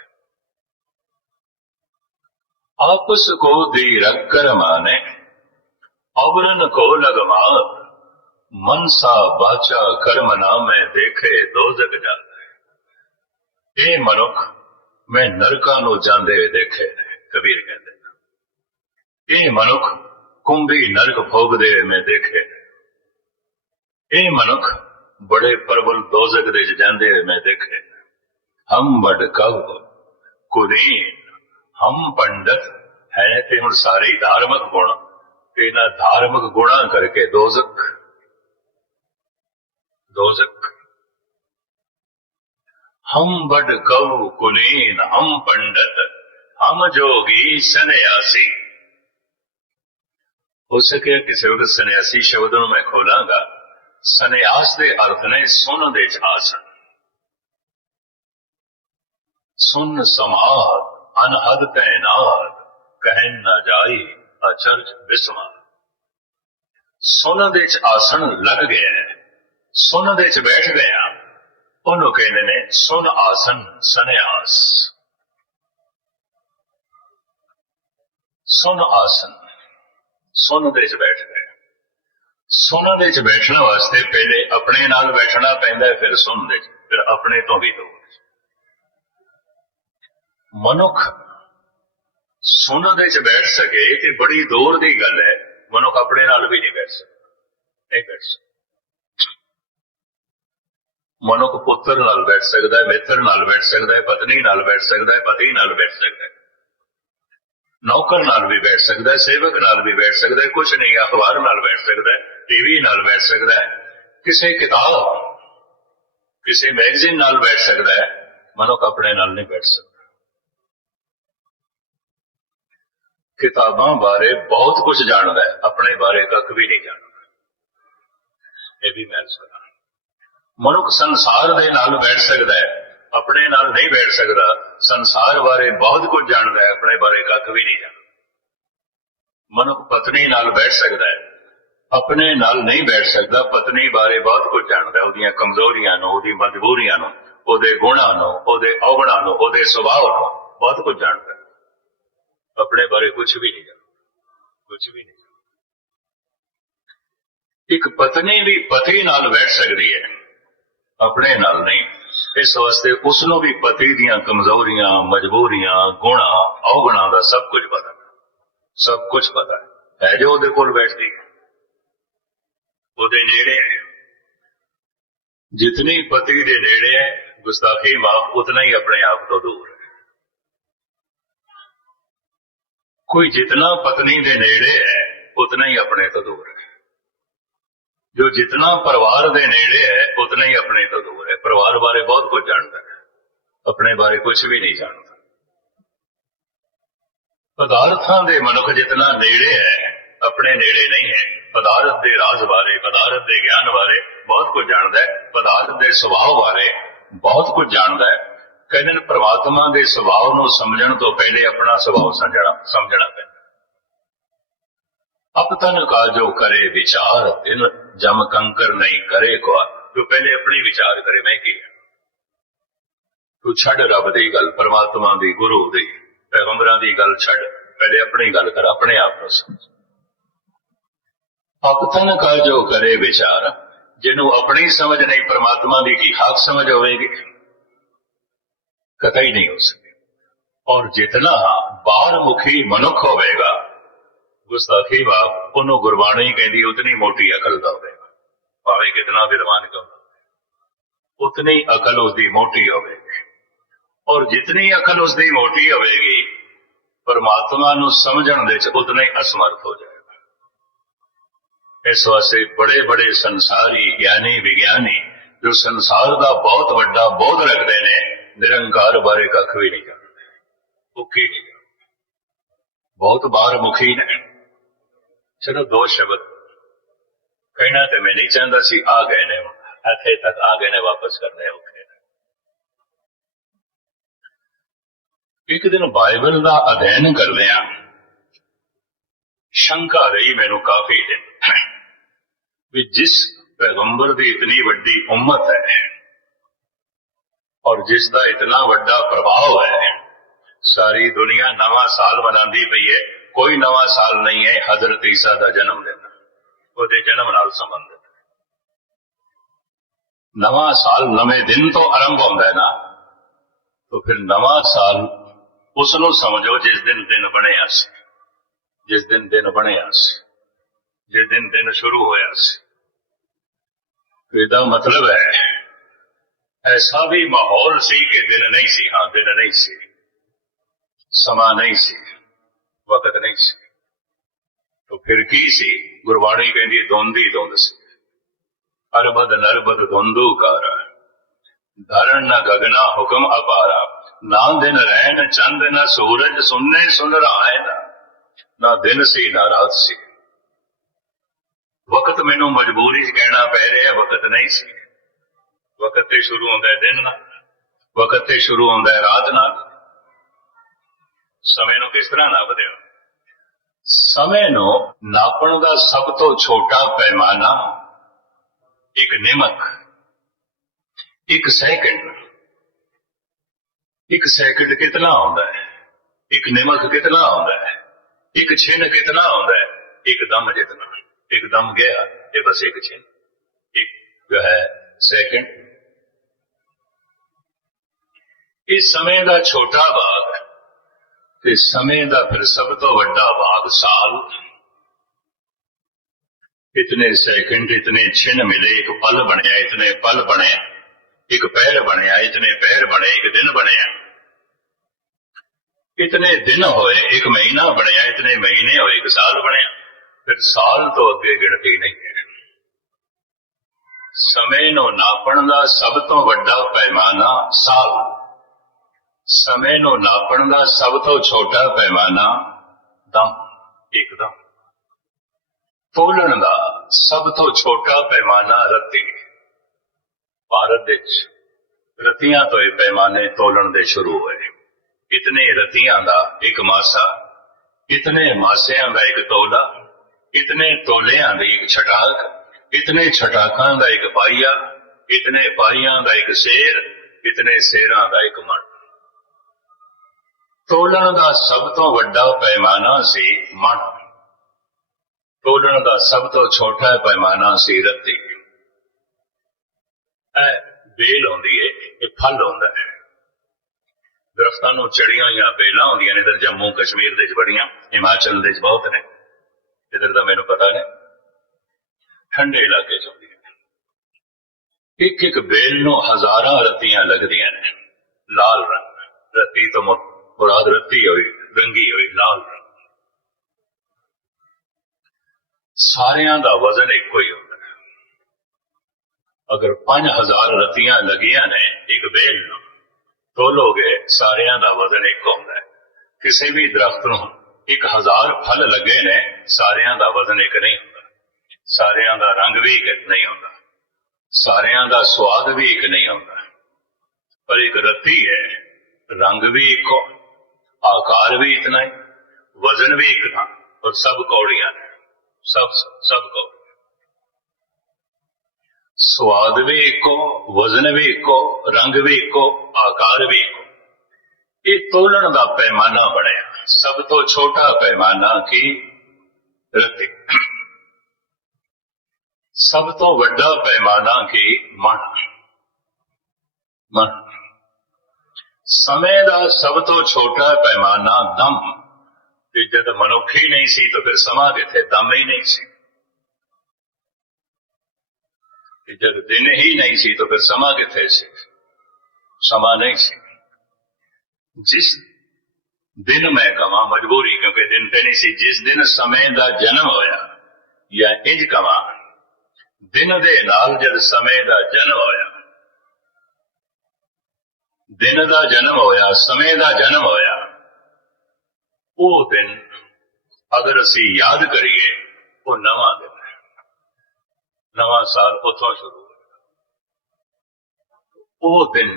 आपस को दी रग कर माने अवरन को लग मार। मनसा बाचा कर्म ना मैं देखे दोजक जाता है। ए मनुख मैं नरकां नूं जांदे देखे ने, कबीर कहते हैं। ए मनुख कुंभी नरक भोगदे मैं देखे ने। ए मनुख बड़े प्रबल दोजक दे जांदे मैं देखे। हम बड़ कव कुलीन हम पंडित है ते हुण सारे ही धार्मिक गुण ते इन्हां धार्मिक गुणां करके दोजक दोजक। हम बड़ कव कुलीन हम पंडित हम जोगी सन्यासी। हो सके किसी वक्त सन्यासी शब्द नूं मैं खोलांगा। सन्यास दे अर्थ ने सुन दे आसन, सुन समाद अनहद तैनात कहन न जाई अचरज बिस्मार। ਸੁਨ ਦੇ ਚ ਆਸਣ ਲੱਗ ਗਿਆ ਹੈ, ਸੁਨ ਦੇ ਚ ਬੈਠ ਗਿਆ, ਉਹਨੂੰ ਕਹਿੰਦੇ ਨੇ ਸੁਨ ਆਸਣ ਸੰਨਿਆਸ। ਸੁਨ ਆਸਣ, ਸੁਨ ਦੇ ਚ ਬੈਠ ਗਏ। ਸੁਨ ਦੇ ਚ ਬੈਠਣ ਵਾਸਤੇ ਪਹਿਲੇ ਆਪਣੇ ਨਾਲ ਬੈਠਣਾ ਪੈਂਦਾ, ਫਿਰ ਸੁਨ ਦੇ ਚ, ਫਿਰ ਆਪਣੇ ਤੋਂ ਵੀ ਦੂਰ। ਮਨੁੱਖ ਸੁਨ ਦੇ ਚ ਬੈਠ ਸਕੇ ਤੇ ਬੜੀ ਦੂਰ ਦੀ ਗੱਲ ਹੈ। ਮਨੁੱਖ ਆਪਣੇ ਨਾਲ ਵੀ ਨਹੀਂ ਬੈਠ ਸਕਦਾ, ਨਹੀਂ ਬੈਠ ਸਕਦਾ। ਮਨੁੱਖ ਪੁੱਤਰ ਨਾਲ ਬੈਠ ਸਕਦਾ ਹੈ, ਮਿੱਤਰ ਨਾਲ ਬੈਠ ਸਕਦਾ ਹੈ, ਪਤਨੀ ਨਾਲ ਬੈਠ ਸਕਦਾ ਹੈ, ਪਤੀ ਨਾਲ ਬੈਠ ਸਕਦਾ ਹੈ, ਨੌਕਰ ਨਾਲ ਵੀ ਬੈਠ ਸਕਦਾ ਹੈ, ਸੇਵਕ ਨਾਲ ਵੀ ਬੈਠ ਸਕਦਾ ਹੈ, ਕੁਛ ਨਹੀਂ, ਅਖਬਾਰ ਨਾਲ ਬੈਠ ਸਕਦਾ ਹੈ, ਟੀਵੀ ਨਾਲ ਬੈਠ ਸਕਦਾ ਹੈ, ਕਿਸੇ ਕਿਤਾਬ, ਕਿਸੇ ਮੈਗਜ਼ੀਨ ਨਾਲ ਬੈਠ ਸਕਦਾ ਹੈ। ਮਨੁੱਖ ਆਪਣੇ ਨਾਲ ਨਹੀਂ ਬੈਠ ਸਕਦਾ। ਕਿਤਾਬਾਂ ਬਾਰੇ ਬਹੁਤ ਕੁਝ ਜਾਣਦਾ ਹੈ, ਆਪਣੇ ਬਾਰੇ ਕੱਖ ਵੀ ਨਹੀਂ ਜਾਣਦਾ। ਇਹ ਵੀ ਮੈਂ ਕਰਾਂ। ਮਨੁੱਖ ਸੰਸਾਰ ਦੇ ਨਾਲ ਬੈਠ ਸਕਦਾ ਹੈ, ਆਪਣੇ ਨਾਲ ਨਹੀਂ ਬੈਠ ਸਕਦਾ। ਸੰਸਾਰ ਬਾਰੇ ਬਹੁਤ ਕੁਝ ਜਾਣਦਾ ਹੈ, ਆਪਣੇ ਬਾਰੇ ਕੱਖ ਵੀ ਨਹੀਂ ਜਾਣਦਾ। ਮਨੁੱਖ ਪਤਨੀ ਨਾਲ ਬੈਠ ਸਕਦਾ ਹੈ, ਆਪਣੇ ਨਾਲ ਨਹੀਂ ਬੈਠ ਸਕਦਾ। ਪਤਨੀ ਬਾਰੇ ਬਹੁਤ ਕੁਝ ਜਾਣਦਾ, ਉਹਦੀਆਂ ਕਮਜ਼ੋਰੀਆਂ ਨੂੰ, ਉਹਦੀ ਮਜਬੂਰੀਆਂ ਨੂੰ, ਉਹਦੇ ਗੁਣਾਂ ਨੂੰ, ਉਹਦੇ ਔਗਣਾਂ ਨੂੰ, ਉਹਦੇ ਸੁਭਾਅ ਨੂੰ ਬਹੁਤ ਕੁਝ ਜਾਣਦਾ। ਆਪਣੇ ਬਾਰੇ ਕੁਝ ਵੀ ਨਹੀਂ ਜਾਣਦਾ, ਕੁਝ ਵੀ ਨਹੀਂ। ਇੱਕ ਪਤਨੀ ਵੀ ਪਤੀ ਨਾਲ ਬੈਠ ਸਕਦੀ ਹੈ, ਆਪਣੇ ਨਾਲ ਨਹੀਂ। ਇਸ ਵਾਸਤੇ ਉਸ ਨੂੰ ਵੀ ਪਤੀ ਦੀਆਂ ਕਮਜ਼ੋਰੀਆਂ, ਮਜਬੂਰੀਆਂ, ਗੁਣਾਂ, ਔਗਣਾਂ ਦਾ ਸਭ ਕੁਝ ਪਤਾ, ਸਭ ਕੁਝ ਪਤਾ ਹੈ ਜੋ ਉਹਦੇ ਕੋਲ ਬੈਠਦੀ ਹੈ, ਉਹਦੇ ਨੇੜੇ ਹੈ। ਜਿਤਨੀ ਪਤੀ ਦੇ ਨੇੜੇ ਹੈ, ਗੁਸਤਾਖੀ ਮਾਫ, ਉਤਨਾ ਹੀ ਆਪਣੇ ਆਪ ਤੋਂ ਦੂਰ ਹੈ। ਕੋਈ ਜਿਤਨਾ ਪਤਨੀ ਦੇ ਨੇੜੇ ਹੈ, ਉਤਨਾ ਹੀ ਆਪਣੇ ਤੋਂ ਦੂਰ ਹੈ। ਜੋ ਜਿਤਨਾ ਪਰਿਵਾਰ ਦੇ ਨੇੜੇ ਹੈ, ਉਤਨਾ ਹੀ ਆਪਣੇ ਤੋਂ ਦੂਰ ਹੈ। ਪਰਿਵਾਰ ਬਾਰੇ ਬਹੁਤ ਕੁਝ ਜਾਣਦਾ ਹੈ, ਆਪਣੇ ਬਾਰੇ ਕੁਝ ਵੀ ਨਹੀਂ ਜਾਣਦਾ। ਪਦਾਰਥਾਂ ਦੇ ਮਨੁੱਖ ਜਿਤਨਾ ਨੇੜੇ ਹੈ, ਆਪਣੇ ਨੇੜੇ ਨਹੀਂ ਹੈ। ਪਦਾਰਥ ਦੇ ਰਾਜ਼ ਬਾਰੇ, ਪਦਾਰਥ ਦੇ ਗਿਆਨ ਬਾਰੇ ਬਹੁਤ ਕੁਝ ਜਾਣਦਾ ਹੈ, ਪਦਾਰਥ ਦੇ ਸੁਭਾਅ ਬਾਰੇ ਬਹੁਤ ਕੁਝ ਜਾਣਦਾ ਹੈ। ਕਹਿੰਦੇ ਨੇ ਪ੍ਰਮਾਤਮਾ ਦੇ ਸੁਭਾਅ ਨੂੰ ਸਮਝਣ ਤੋਂ ਪਹਿਲੇ ਆਪਣਾ ਸੁਭਾਅ ਸਮਝਣਾ ਪੈਂਦਾ। ਅਬ ਤਨ ਕਾ ਜੋ ਕਰੇ ਵਿਚਾਰ, ਤਿਨ ਜਮ ਕੰਕਰ ਨਹੀਂ ਕਰੇ ਕੋ। ਤੂੰ ਪਹਿਲੇ ਆਪਣੀ ਵਿਚਾਰ ਕਰੇ, ਮੈਂ ਕੀ ਹਾਂ। ਤੂੰ ਛੱਡ ਰੱਬ ਦੀ ਗੱਲ, ਪਰਮਾਤਮਾ ਦੀ, ਗੁਰੂ ਦੀ, ਪੈਗੰਬਰਾਂ ਦੀ ਗੱਲ ਛੱਡ, ਪਹਿਲੇ ਆਪਣੀ ਗੱਲ ਕਰ, ਆਪਣੇ ਆਪ ਨੂੰ ਸਮਝ। ਅਬ ਤਨ ਕਾ ਜੋ ਕਰੇ ਵਿਚਾਰ, ਜਿਹਨੂੰ ਆਪਣੀ ਸਮਝ ਨਹੀਂ, ਪਰਮਾਤਮਾ ਦੀ ਕੀ ਹੱਕ ਸਮਝ ਹੋਵੇਗੀ? ਕਤਈ ਨਹੀਂ ਹੋ ਸਕੇ। ਔਰ ਜਿਤਨਾ ਬਾਹਰ ਮੁਖੀ ਮਨੁੱਖ ਹੋਵੇਗਾ, ਗੁਸਤਾਖੀ ਬਾਪ, ਉਹਨੂੰ ਗੁਰਬਾਣੀ ਕਹਿੰਦੀ ਉਤਨੀ ਮੋਟੀ ਅਕਲ ਦਾ ਹੋਵੇਗਾ। ਭਾਵੇਂ ਕਿਤਨਾ ਵਿਦਵਾਨ ਕਿਉਂ, ਉਤਨੀ ਅਕਲ ਉਸਦੀ ਮੋਟੀ ਹੋਵੇਗੀ। ਔਰ ਜਿਤਨੀ ਅਕਲ ਉਸਦੀ ਮੋਟੀ ਹੋਵੇਗੀ, ਪਰਮਾਤਮਾ ਨੂੰ ਸਮਝਣ ਦੇ ਚ ਉਤਨਾ ਹੀ ਅਸਮਰਥ ਹੋ ਜਾਏਗਾ। ਇਸ ਵਾਸਤੇ ਬੜੇ ਬੜੇ ਸੰਸਾਰੀ ਗਿਆਨੀ ਵਿਗਿਆਨੀ ਜੋ ਸੰਸਾਰ ਦਾ ਬਹੁਤ ਵੱਡਾ ਬੋਧ ਰੱਖਦੇ ਨੇ, ਨਿਰੰਕਾਰ ਬਾਰੇ ਕੱਖ ਵੀ ਨਹੀਂ ਜਾਣਦੇ, ਭੁੱਖੀ ਨਹੀਂ ਜਾਣਦੇ, ਬਹੁਤ ਬਾਹਰ ਮੁਖੀ ਨੇ। ਚਲੋ ਦੋ ਸ਼ਬਦ ਕਹਿਣਾ ਤੇ ਮੈਂ ਨਹੀਂ ਚਾਹੁੰਦਾ ਸੀ, ਆ ਗਏ ਨੇ, ਇੱਥੇ ਤੱਕ ਆ ਗਏ ਨੇ, ਵਾਪਸ ਕਰਨੇ ਔਖੇ ਨੇ। ਇੱਕ ਦਿਨ ਬਾਈਬਲ ਦਾ ਅਧਿਐਨ ਕਰਦਿਆਂ ਸ਼ੰਕਾ ਰਹੀ ਮੈਨੂੰ ਕਾਫੀ ਦਿਨ ਵੀ ਜਿਸ ਪੈਗੰਬਰ ਦੀ ਇਤਨੀ ਵੱਡੀ ਉਮਤ ਹੈ ਔਰ ਜਿਸ ਦਾ ਇਤਨਾ ਵੱਡਾ ਪ੍ਰਭਾਵ ਹੈ, ਸਾਰੀ ਦੁਨੀਆ ਨਵਾਂ ਸਾਲ ਮਨਾਉਂਦੀ ਪਈ ਹੈ। ਕੋਈ ਨਵਾਂ ਸਾਲ ਨਹੀਂ ਹੈ ਹਜ਼ਰਤ ਈਸਾ ਦਾ ਜਨਮ ਦਿਨ, ਉਹਦੇ ਜਨਮ ਨਾਲ ਸੰਬੰਧਿਤ। ਨਵਾਂ ਸਾਲ ਨਵੇਂ ਦਿਨ ਤੋਂ ਆਰੰਭ ਹੁੰਦਾ ਹੈ ਨਾ, ਤਾਂ ਫਿਰ ਨਵਾਂ ਸਾਲ ਉਸ ਨੂੰ ਸਮਝੋ ਜਿਸ ਦਿਨ ਦਿਨ ਬਣਿਆ ਸੀ, ਜਿਸ ਦਿਨ ਦਿਨ ਬਣਿਆ ਸੀ, ਜਿਸ ਦਿਨ ਦਿਨ ਸ਼ੁਰੂ ਹੋਇਆ ਸੀ। ਇਹਦਾ ਮਤਲਬ ਹੈ ਐਸਾ ਵੀ ਮਾਹੌਲ ਸੀ ਕਿ ਦਿਨ ਨਹੀਂ ਸੀ। ਹਾਂ, ਦਿਨ ਨਹੀਂ ਸੀ, ਸਮਾਂ ਨਹੀਂ ਸੀ, ਵਕਤ ਨਹੀਂ ਸੀ। ਤਾਂ ਫਿਰ ਕੀ ਸੀ? ਗੁਰਬਾਣੀ ਕਹਿੰਦੀ ਧੁੰਦ ਹੀ ਧੁੰਦ ਸੀ। ਅਰਬਦ ਨਰਬਦ ਧੁੰਦੂਕਾਰ, ਧਰਨ ਨ ਗਗਨਾ ਹੁਕਮ ਅਪਾਰਾ। ਨਾ ਦਿਨ ਰਹਿਣ ਚੰਦ ਨਾ ਸੂਰਜ, ਸੁਨਨੇ ਸੁਨ ਰਹਾਏ ਨਾ ਦਿਨ ਸੀ ਨਾ ਰਾਤ ਸੀ। ਵਕਤ ਮੈਨੂੰ ਮਜਬੂਰੀ ਚ ਕਹਿਣਾ ਪੈ ਰਿਹਾ, ਵਕਤ ਨਹੀਂ ਸੀ। ਵਕਤ ਤੇ ਸ਼ੁਰੂ ਹੁੰਦਾ ਹੈ ਦਿਨ ਨਾਲ, ਵਕਤ ਤੇ ਸ਼ੁਰੂ ਹੁੰਦਾ ਹੈ ਰਾਤ ਨਾਲ। ਸਮੇਂ ਨੂੰ ਕਿਸ ਤਰ੍ਹਾਂ ਨਾਪਦੇ ਹੋ? ਸਮੇਂ ਨੂੰ ਨਾਪਣ ਦਾ ਸਭ ਤੋਂ ਛੋਟਾ ਪੈਮਾਨਾ ਇੱਕ ਨਿਮਕ, ਇੱਕ ਸੈਕਿੰਡ। ਇੱਕ ਸੈਕਿੰਡ ਕਿਤਨਾ ਆਉਂਦਾ ਹੈ, ਇੱਕ ਨਿਮਕ ਕਿਤਨਾ ਆਉਂਦਾ ਹੈ, ਇੱਕ ਛਿਨ ਕਿਤਨਾ ਆਉਂਦਾ ਹੈ, ਇੱਕ ਦਮ ਜਿਤਨਾ। ਇੱਕ ਦਮ ਗਿਆ ਇਹ ਬਸ ਇੱਕ ਛਿਨ, ਇੱਕ ਜੋ ਹੈ ਸੈਕਿੰਡ। ਇਸ ਸਮੇਂ ਦਾ ਛੋਟਾ ਭਾਗ ਤੇ ਸਮੇਂ ਦਾ ਫਿਰ ਸਭ ਤੋਂ ਵੱਡਾ ਭਾਗ ਸਾਲ। इतने सेकंड, इतने छिन मिले, एक पल बनया, इतने पल बने, एक पैर बनया, इतने पैर बने, एक दिन बनया, इतने दिन होए, एक महीना बनया, इतने महीने होए, एक साल बनया। फिर साल तो अगे गिनती नहीं है। समय नूं नापण दा सब तो वड्डा पैमाना साल, समय नूं नापण दा सब तो छोटा पैमाना दम, एकदम। ਤੋਲਣ ਦਾ ਸਭ ਤੋਂ ਛੋਟਾ ਪੈਮਾਨਾ ਰੱਤੀ। ਭਾਰਤ ਵਿੱਚ ਰਤੀਆਂ ਤੋਂ ਇਹ ਪੈਮਾਨੇ ਤੋਲਣ ਦੇ ਸ਼ੁਰੂ ਹੋਏ। ਇਤਨੇ ਰਤੀਆਂ ਦਾ ਇੱਕ ਮਾਸਾ, ਇਤਨੇ ਮਾਸਿਆਂ ਦਾ ਇੱਕ ਤੋਲਾ, ਇਤਨੇ ਤੋਲਿਆਂ ਦੀ ਇੱਕ ਛਟਾਕ, ਇਤਨੇ ਛਟਾਕਾਂ ਦਾ ਇੱਕ ਪਾਈਆ, ਇਤਨੇ ਪਾਈਆਂ ਦਾ ਇੱਕ ਸੇਰ, ਇਤਨੇ ਸੇਰਾਂ ਦਾ ਇੱਕ ਮਣ। ਤੋਲਣ ਦਾ ਸਭ ਤੋਂ ਵੱਡਾ ਪੈਮਾਨਾ ਸੀ ਮਣ, ਤੋਲਣ ਦਾ ਸਭ ਤੋਂ ਛੋਟਾ ਪੈਮਾਨਾ ਸੀ ਰੱਤੀ। ਇਹ ਬੇਲ ਹੁੰਦੀ ਹੈ, ਇਹ ਫਲ ਹੁੰਦਾ ਹੈ। ਦਰਖਤਾਂ ਨੂੰ ਚੜੀਆਂ ਹੋਈਆਂ ਬੇਲਾਂ ਹੁੰਦੀਆਂ ਨੇ। ਇੱਧਰ ਜੰਮੂ ਕਸ਼ਮੀਰ ਦੇ ਵਿੱਚ ਬੜੀਆਂ, ਹਿਮਾਚਲ ਦੇ ਵਿੱਚ ਬਹੁਤ ਨੇ, ਇੱਧਰ ਦਾ ਮੈਨੂੰ ਪਤਾ ਨਹੀਂ, ਠੰਡੇ ਇਲਾਕੇ ਚ ਹੁੰਦੀਆਂ ਨੇ। ਇੱਕ ਇੱਕ ਬੇਲ ਨੂੰ ਹਜ਼ਾਰਾਂ ਰੱਤੀਆਂ ਲੱਗਦੀਆਂ ਨੇ। ਲਾਲ ਰੰਗ, ਰੱਤੀ ਤੋਂ ਮੁਰਾਦ ਰੱਤੀ ਹੋਈ, ਰੰਗੀ ਹੋਈ, ਲਾਲ ਰੰਗ। ਸਾਰਿਆਂ ਦਾ ਵਜ਼ਨ ਇੱਕੋ ਹੀ ਹੁੰਦਾ ਹੈ। ਅਗਰ 5000 ਰਤੀਆਂ ਲੱਗੀਆਂ ਨੇ ਇੱਕ ਬੇਲ ਨੂੰ, ਤੋਲੋਗੇ ਸਾਰਿਆਂ ਦਾ ਵਜ਼ਨ ਇੱਕ ਹੁੰਦਾ ਹੈ। ਕਿਸੇ ਵੀ ਦਰਖਤ ਨੂੰ 1000 ਫਲ ਲੱਗੇ ਨੇ, ਸਾਰਿਆਂ ਦਾ ਵਜ਼ਨ ਇੱਕ ਨਹੀਂ ਹੁੰਦਾ, ਸਾਰਿਆਂ ਦਾ ਰੰਗ ਵੀ ਇੱਕ ਨਹੀਂ ਹੁੰਦਾ, ਸਾਰਿਆਂ ਦਾ ਸਵਾਦ ਵੀ ਇੱਕ ਨਹੀਂ ਹੁੰਦਾ। ਪਰ ਇੱਕ ਰੱਤੀ ਹੈ, ਰੰਗ ਵੀ ਇੱਕੋ, ਆਕਾਰ ਵੀ ਇਤਨਾ ਹੀ, ਵਜ਼ਨ ਵੀ ਇੱਕ ਨਾ, ਔਰ ਸਭ ਕੌੜੀਆਂ ਨੇ, सब को स्वाद भी इको, वजन भी इको, रंग भी इको, आकार भी इको। ये तोलन का पैमाना बनया। सब तो छोटा पैमाना की रत्ती, सब तो वड्डा पैमाना की मन। मन समय का सब तो छोटा पैमाना दम। जब मनुख ही नहीं सी तो फिर समा किथे, दम ही नहीं सी। जब दिन ही नहीं सी तो फिर समा किथे सी, समा नहीं सी। जिस दिन मैं कमा मजबूरी, क्योंकि दिन ते नहीं सी, जिस दिन समय का जन्म होया, या इंज कमा दिन दे नाल जब समय का जन्म होया, दिन का जन्म होया, समय का जन्म होया, वो दिन अगर असी याद करिए वो नवा दिन है। नवा साल उतों शुरू होगा। वो दिन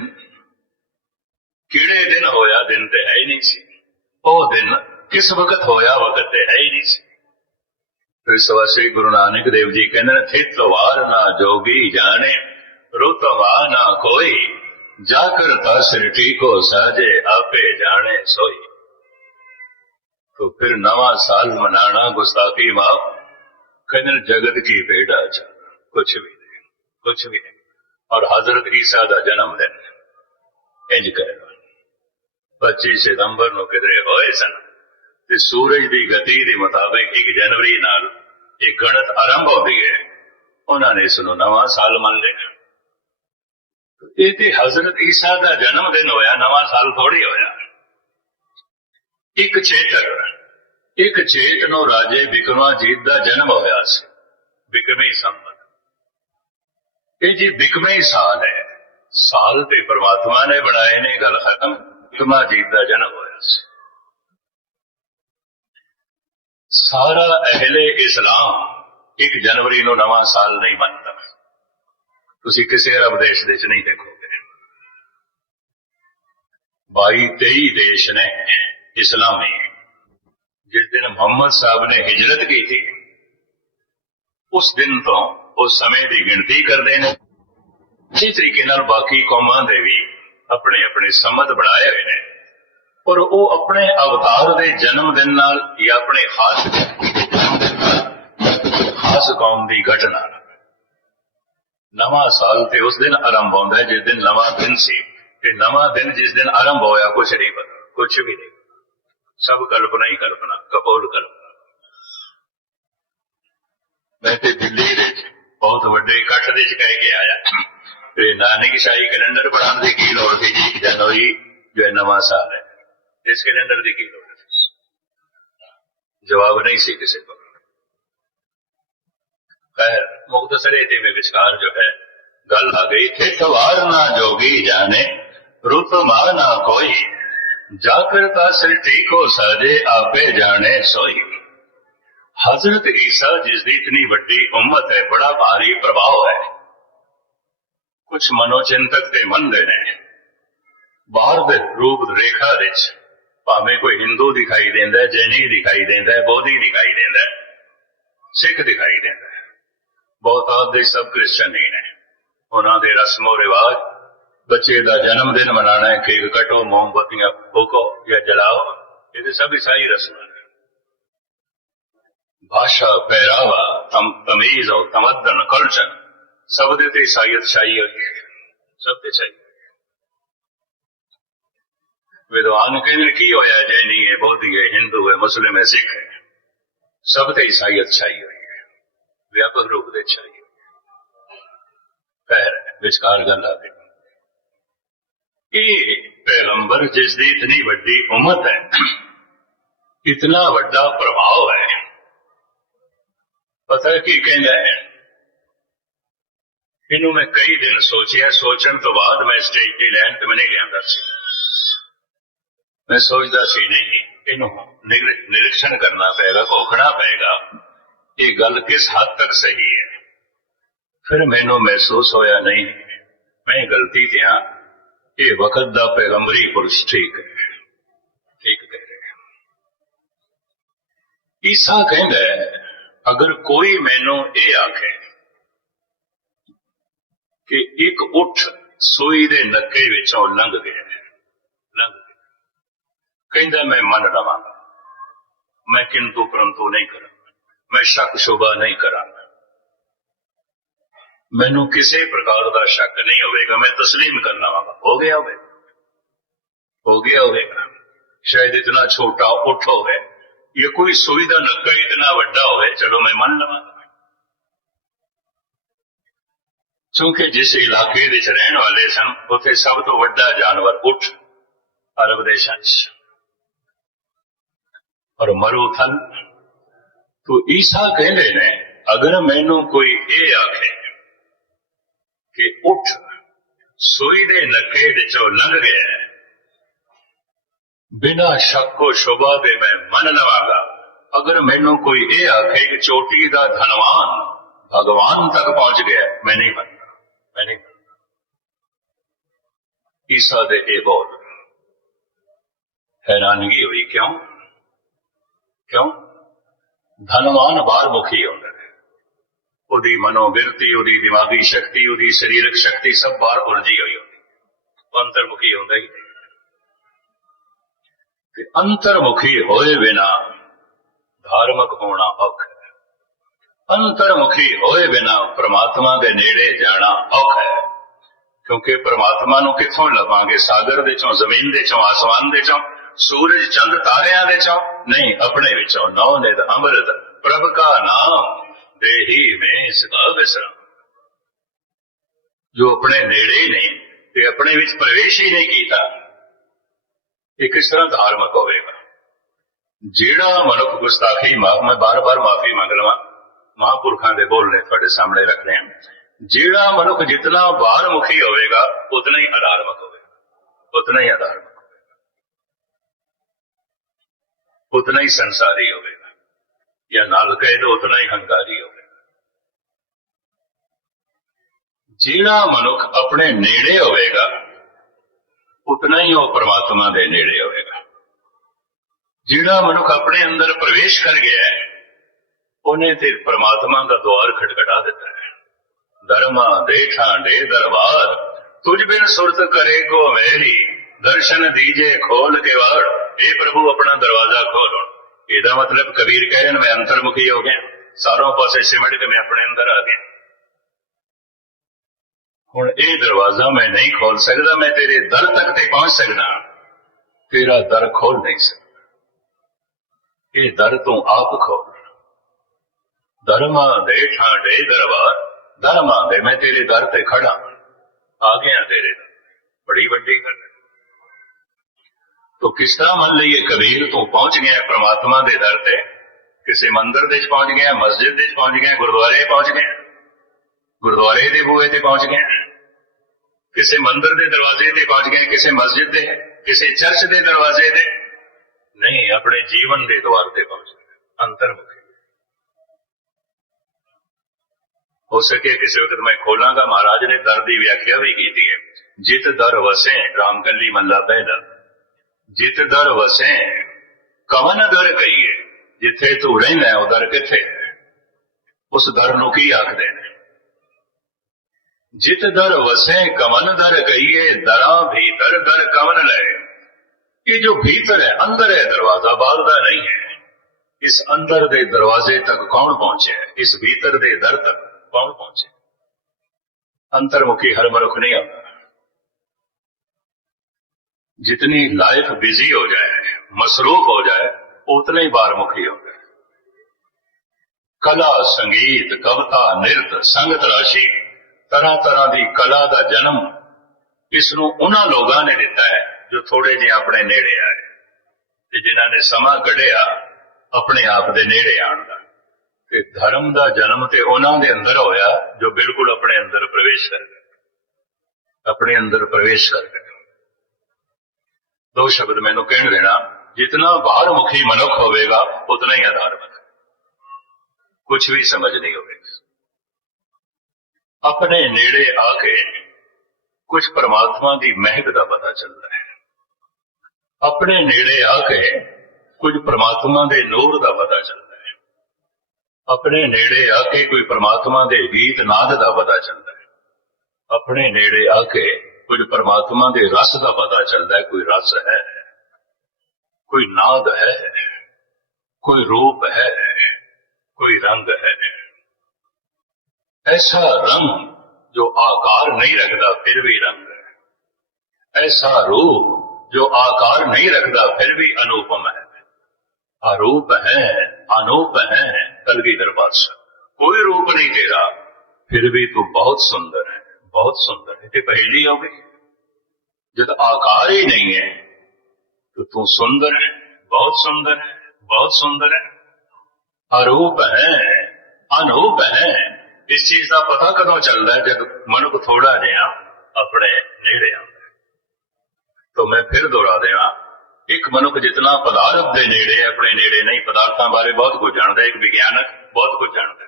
किड़े दिन होया, दिन ते है ही नहीं सी। वो दिन किस वक्त होया, वक्त ते है ही नहीं सी। फिर सवासी गुरु नानक देव जी कहते हैं, थित वार ना जोगी जाने, रुत वा ना कोई, जाकर तासरिटी को साजे, आपे जाने सोई। तो फिर नवा साल मनाना गुस्ताखी माफ, कहने जगत की भेड़ा चल, कुछ भी नहीं, कुछ भी नहीं। और हजरत ईसा का जन्मदिन इंज करेगा 25 सितंबर ਨੂੰ ਕਿਧਰੇ ਹੋਏ ਸਨ ਤੇ ਸੂਰਜ ਦੀ ਗਤੀ ਦੇ ਮੁਤਾਬਿਕ 1 ਜਨਵਰੀ ਨਾਲ ਇਹ ਗਣਤ ਆਰੰਭ ਹੁੰਦੀ ਹੈ। ਉਹਨਾਂ ਨੇ ਇਸ ਨੂੰ ਨਵਾਂ ਸਾਲ ਮੰਨ ਲਿਆ। ਇਹ ਤੇ ਹਜ਼ਰਤ ਈਸਾ ਦਾ ਜਨਮ ਦਿਨ ਹੋਇਆ, ਨਵਾਂ ਸਾਲ ਥੋੜੀ ਹੋਇਆ। ਇੱਕ ਚੇਤ ਨੂੰ ਰਾਜੇ ਬਿਕਰਮਾਜੀਤ ਦਾ ਜਨਮ ਹੋਇਆ ਸੀ, ਬਿਕਰਮੀ ਸੰਮਤ। ਇਹ ਜੀ ਬਿਕਰਮੀ ਸਾਲ ਹੈ, ਸਾਲ ਤੇ ਪਰਮਾਤਮਾ ਨੇ ਬਣਾਏ ਨੇ, ਗੱਲ ਖਤਮ। ਬਿਕਰਮਾਜੀਤ ਦਾ ਜਨਮ ਹੋਇਆ ਸੀ। ਸਾਰਾ ਅਹਿਲੇ ਇਸਲਾਮ 1 ਜਨਵਰੀ ਨੂੰ ਨਵਾਂ ਸਾਲ ਨਹੀਂ ਮੰਨਦਾ। ਤੁਸੀਂ ਕਿਸੇ ਅਰਬ ਦੇਸ਼ ਦੇ ਵਿੱਚ ਨਹੀਂ ਦੇਖੋਗੇ। 22-23 ਦੇਸ਼ ਨੇ ਇਸਲਾਮੀ, जिस दिन मुहम्मद साहब ने हिजरत की थी, उस दिन तो उस समय की गिनती करते हैं। इसी तरीके नाल बाकी कौमां दे भी अपने अपने संमत बनाए हुए हैं, और वो अपने अवतार के जन्मदिन नाल या अपने खास कौम की घटना नवा साल ते उस दिन आरंभ होता है जिस दिन नवा दिन सी, ते नवा दिन जिस दिन आरंभ होया कुछ नहीं पता, कुछ भी नहीं, सब कल्पना ही कल्पना, कपोल कल्पना। मैं ते दिल्ली विच बहुत वड्डे इकट्ठ दे कह के आया ते नानक शाही कैलेंडर बनाने की की लोड़ थी जी, 1 जनवरी जो है नवा साल है, इस कैलेंडर की लोड़ थी? जवाब नहीं सी किसी को। खैर मुख्तसरे ते में विचकार जो है गल आ गई थे, तवार ना जोगी जाने रुत मां ना कोई, जाकर तासिर ठीको साजे आपे जाने सोई। हजरत ईसा जिसकी इतनी वड्डी उम्मत है, बड़ा भारी प्रभाव है, कुछ मनोचिंतक ते मनदे ने बाहर दे रूप रेखा विच भावें कोई हिंदू दिखाई देंदा है, जैनी दिखाई देंदा है, बोधी दिखाई देंदा है, सिख दिखाई देंदा है, बहुतात दे सब क्रिश्चन ही ने। उन्हां दे रस्मो रिवाज, बच्चे का जन्मदिन मनाना है, केक कटो, मोमबत्तियां फूको या जलाओ, ये सब ईसाई रस्म है। भाषा, पहरावा, तमीज और तमद्दन, कल्चर सब दे ईसाइयत छाई हुई है, सब ते छाई। विद्वान कहने की होया, जैनी है, बोधी है, हिंदू है, मुस्लिम है, सिख है, सब ते ईसाइयत छाई हुई है, व्यापक रूप से छाई हुई। खैर विचकार गल आ गई, पैगंबर जिसकी इतनी वड्डी उम्मत है, इतना वड्डा प्रभाव है, पता की कहना है, इनू मैं कई दिन सोचिया, सोचन तो बाद मैं स्टेज ते लैन ते मैं नहीं लिया सी। मैं सोचता सी नहीं, इनू निरीक्षण करना पेगा, घोखना पेगा, ये गल किस हद तक सही है। फिर मैनू महसूस होया नहीं, मैं गलती ते हाँ, ये वक्त दा पैगंबरी पुरुष ठीक है, ठीक कह रहे हैं। ईसा कहंदा है, अगर कोई मैनू ये आखे कि एक उठ सूई दे नक्के विचों लंघ गया, कहंदा मैं मन लवांगा, मैं किंतु परंतु नहीं करांगा, मैं शक शुबा नहीं करांगा, मैनू किसी प्रकार का शक नहीं होगा, मैं तस्लीम कर लवांगा, हो गया होगा, हो गया होगा। शायद इतना छोटा उठ होवे, ये कोई सुई दा नक्का इतना वड्डा होवे, चलो मैं मान लवांगा। क्योंकि जिस इलाके विच रहन वाले सन, उत्थे सब तो वड्डा जानवर उठ अरब देशां च, और मरूथल। तो ईसा कहते ने, अगर मैनू कोई ये आखे कि उठ सूई दे नक्के विचों लंघ गया है, बिना शक्को शुबा दे मैं मन लवांगा। अगर मैनू कोई ये आखे कि चोटी का धनवान भगवान तक पहुंच गया, मैं नहीं बनता, मैं नहीं बनता। ईसा दे ये बोल, हैरानगी हुई, क्यों क्यों? धनवान बाहर मुखी होता है, उदी मनोबिरती, उदी दिमागी शक्ति, उदी शरीरक शक्ति सब बाहर उलझी हुई होती, अंतर्मुखी होता ही नहीं। अंतर्मुखी होए बिना धार्मिक होना औखा है, अंतर्मुखी होए बिना परमात्मा के नेड़े जाना औखा है। क्योंकि परमात्मा नूं कित्थों लभांगे? सागर दे चों, जमीन दे चों, आसमान दे चों, सूरज चंद तारियां दे चों नहीं, अपने विचों। नौ निध अमृत प्रभ का नाम देही में सदा विश्राम। जो अपने नेड़े ने ते अपने विच प्रवेश ही नहीं कीता, ये किस तरह धार्मिक होगा? जेड़ा मनुख गुस्ताखी, मैं बार बार माफी मांग लवां, महापुरखों के बोलने थोड़े सामने रख रहे हैं। जेड़ा मनुख जितना बाहर मुखी होगा, उतना ही अधार्मिक होगा, उतना ही अधार्मिक होगा, उतना ही संसारी होगा, या नाल कह दो उतना ही हंकारी होगा। जेड़ा मनुख अपने नेड़े होगा, उतना ही वो परमात्मा के नेड़े होगा। ਜਿਹੜਾ ਮਨੁੱਖ ਆਪਣੇ ਅੰਦਰ ਪ੍ਰਵੇਸ਼ ਕਰ ਗਿਆ ਹੈ, ਉਹਨੇ ਤੇ ਪ੍ਰਮਾਤਮਾ ਦਾ ਦੁਆਰ ਖਟਖਟਾ ਦਿੱਤਾ ਹੈ। ਧਰਮਾ ਦੇ ਠਾਂਡੇ ਦਰਬਾਰ, ਤੁਝ ਬਿਨ ਸੁਰਤ ਕਰੇ ਕੋ ਮੇਰੀ, ਦਰਸ਼ਨ ਦੀਜੇ ਖੋਲ ਕੇ ਵਾੜ। ਇਹ ਪ੍ਰਭੂ ਆਪਣਾ ਦਰਵਾਜ਼ਾ ਖੋਲੋ। ਇਹਦਾ ਮਤਲਬ ਕਬੀਰ ਕਹਿ ਰਹੇ ਨੇ, ਮੈਂ ਅੰਤਰਮੁਖੀ ਹੋ ਗਿਆ, ਸਾਰੋਂ ਪਾਸੇ ਸਿਮਟ ਕੇ ਮੈਂ ਆਪਣੇ ਅੰਦਰ ਆ ਗਿਆ। ਹੁਣ ਇਹ ਦਰਵਾਜ਼ਾ ਮੈਂ ਨਹੀਂ ਖੋਲ ਸਕਦਾ, ਮੈਂ ਤੇਰੇ ਦਰ ਤੱਕ ਤੇ ਪਹੁੰਚ ਸਕਦਾ, ਤੇਰਾ ਦਰ ਖੋਲ ਨਹੀਂ ਸਕਦਾ। ਇਹ ਦਰ ਤੂੰ ਆਪ ਖੋਲ। ਧਰਮਾਂ ਦੇ ਠਾਂਡੇ ਦਰਬਾਰ, ਧਰਮਾਂ ਦੇ ਮੈਂ ਤੇਰੇ ਦਰ ਤੇ ਖੜਾ, ਆ ਗਿਆ ਤੇਰੇ ਦਰ। ਬੜੀ ਵੱਡੀ ਗੱਲ ਹੈ। ਤੋ ਕਿਸ ਤਰ੍ਹਾਂ ਮੰਨ ਲਈਏ ਕਬੀਰ ਤੂੰ ਪਹੁੰਚ ਗਿਆ ਪ੍ਰਮਾਤਮਾ ਦੇ ਦਰ ਤੇ, ਕਿਸੇ ਮੰਦਿਰ ਦੇ ਵਿੱਚ ਪਹੁੰਚ ਗਿਆ, ਮਸਜਿਦ ਦੇ ਵਿੱਚ ਪਹੁੰਚ ਗਿਆ, ਗੁਰਦੁਆਰੇ ਪਹੁੰਚ ਗਿਆ, ਗੁਰਦੁਆਰੇ ਦੇ ਬੂਹੇ ਤੇ ਪਹੁੰਚ ਗਿਆ, ਕਿਸੇ ਮੰਦਿਰ ਦੇ ਦਰਵਾਜ਼ੇ ਤੇ ਪਹੁੰਚ ਗਿਆ, ਕਿਸੇ ਮਸਜਿਦ ਦੇ, ਕਿਸੇ ਚਰਚ ਦੇ ਦਰਵਾਜ਼ੇ ਤੇ ਨਹੀਂ, ਆਪਣੇ ਜੀਵਨ ਦੇ ਦੁਆਰ ਤੇ ਪਹੁੰਚ ਗਿਆ, ਅੰਤਰਮੁਖੀ। ਹੋ ਸਕੇ ਕਿਸੇ ਵਕਤ ਮੈਂ ਖੋਲਾਂਗਾ, ਮਹਾਰਾਜ ਨੇ ਦਰ ਦੀ ਵਿਆਖਿਆ ਵੀ ਕੀਤੀ ਹੈ। ਜਿਤ ਦਰ ਵਸੇ, ਰਾਮਕਲੀ ਮਹੱਲਾ ਪਹਿਲਾ, ਜਿਤ ਦਰ ਵਸੇ ਕਵਨ ਦਰ ਕਹੀਏ। ਜਿੱਥੇ ਤੂੰ ਰਹਿੰਦਾ ਉਹ ਦਰ ਕਿੱਥੇ ਹੈ? ਉਸ ਦਰ ਨੂੰ ਕੀ ਆਖਦੇ ਨੇ? ਜਿਤ ਦਰ ਵਸੇ ਕਵਨ ਦਰ ਕਹੀਏ, ਦਰਾਂ ਭੀਤਰ ਦਰ ਕਵਨ ਲਏ। ਇਹ ਜੋ ਭੀਤਰ ਹੈ, ਅੰਦਰ ਹੈ ਦਰਵਾਜ਼ਾ, ਬਾਹਰ ਦਾ ਨਹੀਂ ਹੈ। ਇਸ ਅੰਦਰ ਦੇ ਦਰਵਾਜ਼ੇ ਤੱਕ ਕੌਣ ਪਹੁੰਚਿਆ? ਇਸ ਭੀਤਰ ਦੇ ਦਰ ਤੱਕ ਕੌਣ ਪਹੁੰਚਿਆ? ਅੰਤਰਮੁਖੀ ਹਰ ਮਨੁੱਖ ਨਹੀਂ ਆਉਂਦਾ। जितनी लाइफ बिजी हो जाए, मसरूफ हो जाए, उतना ही बारमुखी हो जाए। कला, संगीत, कविता, नृत्य, संगत राशि, तरह तरह की कला का जन्म इसनों उन्हां लोगां ने दिता है जो थोड़े जे अपने नेड़े आए, ते जिन्हां ने समा कढ़िया अपने आप दे नेड़े आउण दा। ते धर्म का जन्म ते उन्हां दे अंदर होया जो बिल्कुल अपने अंदर प्रवेश कर गए, अपने अंदर प्रवेश कर गए। दो शब्द मैनू कह देना, जितना बाहर मुखी मनुख होगा उतना ही अधार्मिक, कुछ भी समझ नहीं होगी। अपने नेड़े आके कुछ परमात्मा की महक का पता चलता है, अपने नेड़े आके कुछ परमात्मा के नूर का पता चलता है, अपने नेड़े आके कोई परमात्मा के गीत नाद का पता चलता है, अपने नेड़े आके कुछ परमात्मा के रस का पता चलता है। कोई रस है, कोई नाद है, कोई रूप है, कोई रंग है। ऐसा रंग जो आकार नहीं रखता फिर भी रंग है, ऐसा रूप जो आकार नहीं रखता फिर भी अनुपम है। अरूप है, अनूप है, कलगीधर बादशाह। कोई रूप नहीं तेरा फिर भी तू बहुत सुंदर है, बहुत सुंदर है। ये पहेली हो गई। जब आकार ही नहीं है तो तू सुंदर है, बहुत सुंदर है, बहुत सुंदर है। अरूप है, अनूप है। इस चीज का पता कदों चलता है जब मनुख थोड़ा जिहा अपने नेड़े आता है। तो मैं फिर दोहरा देना, एक मनुख जितना पदार्थ के नेड़े अपने नेड़े नहीं, पदार्थों बारे बहुत कुछ जानता है, एक विज्ञानक बहुत कुछ जानता है।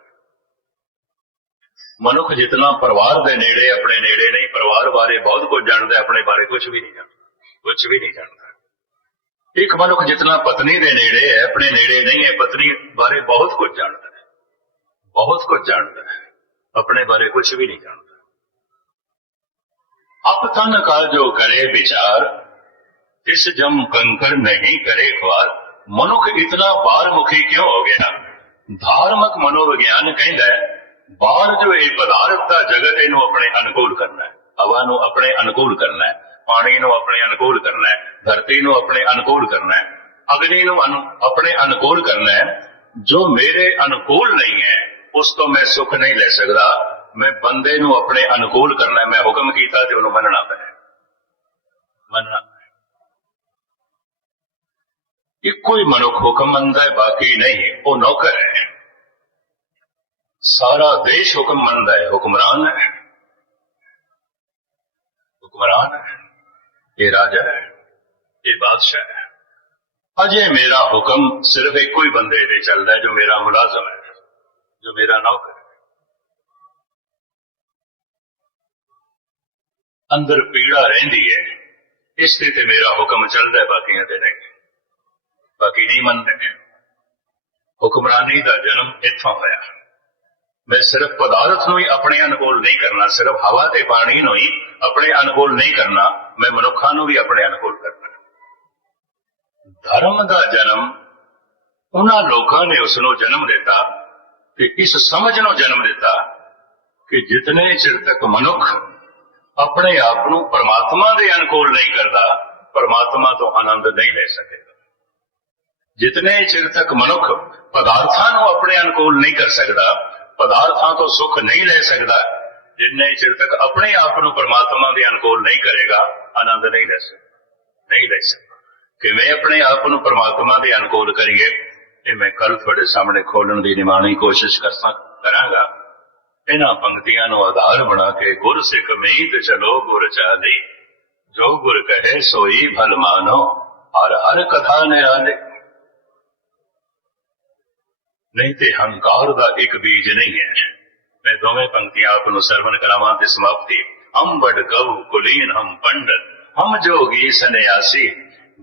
मनुख जितना परिवार के नेड़े अपने नेड़े नहीं, परिवार बारे बहुत कुछ जानता है, अपने बारे कुछ भी नहीं जानता, कुछ भी नहीं जानता। एक मनुख जितना पत्नी के नेड़े है अपने नेड़े नहीं है, पत्नी बारे बहुत कुछ जानता है, बहुत कुछ जानता है, अपने बारे कुछ भी नहीं जानता। अप तन का जो करे विचार, इस जम कंकर नहीं करे ख्वार। मनुख इतना बारमुखी क्यों हो गया? धार्मिक मनोविज्ञान कहता है बाहर जो ये पदार्थ का जगत इनू अपने अनुकूल करना है, हवा नू अपने अनुकूल करना है, पानी नू अपने अनुकूल करना है, धरती नू अपने अनुकूल करना है, अग्नि नू अपने अनुकूल करना है। जो मेरे अनुकूल नहीं है उस तो मैं सुख नहीं ले सकता। मैं बंदे नू अपने अनुकूल करना है। मैं हुक्म कीता ते उन्होंने मनना है, मनना है। इको ही मनुख हुक्म मनदा है, बाकी नहीं, वो नौकर है। सारा देश हुक्म मनदा है, हुक्मरान है, हुक्मरान है, ये राजा है, ये बादशाह है। अजे मेरा हुक्म सिर्फ एक ही बंदे पे चलता है जो मेरा मुलाजम है, जो मेरा नौकर है। अंदर पीड़ा रहिंदी है, इसते ते मेरा हुक्म चलता है, बाकियां ते नहीं। बाकी नहीं मनते। हुक्मरानी का जन्म इत्थों होया। मैं सिर्फ पदार्थ नूं ही अपने अनुकूल नहीं करना, सिर्फ हवा ते पानी नूं ही अपने अनुकूल नहीं करना, मैं मनुखा नूं भी अपने अनुकूल करना। धर्म का जन्म उन्हां लोकां ने उसनूं जन्म दिता कि इस समझ नूं जन्म दिता कि जितने चिर तक मनुख अपने आप नूं परमात्मा दे अनुकूल नहीं करता, परमात्मा तो आनंद नहीं ले सकेगा। जितने चिर तक मनुख पदार्थां नूं अपने अनुकूल नहीं कर सकता, पदार्थां तो सुख नहीं ले सकता, जिन्ने चिर तक अपने आप नूं परमात्मा दे अनुकूल नहीं करेगा, आनंद नहीं ले सकता। कि मैं अपने आप नूं परमात्मा दे अनुकूल करिए, ये मैं कल तुहाडे सामने खोलण दी निमाणी कोशिश करांगा। इन्हां पंक्तियां नूं आधार बना के गुर सिख मीत चलो गुर चाली, जो गुर कहे सोई भल मानो, हर हर कथा निराले। नहीं तो हंकार का एक बीज नहीं है। मैं दोवें पंक्तियां आप सरवण करावां ते समाप्ति। हम बड़ कवु कुलीन हम पंडित, हम जोगी सन्यासी,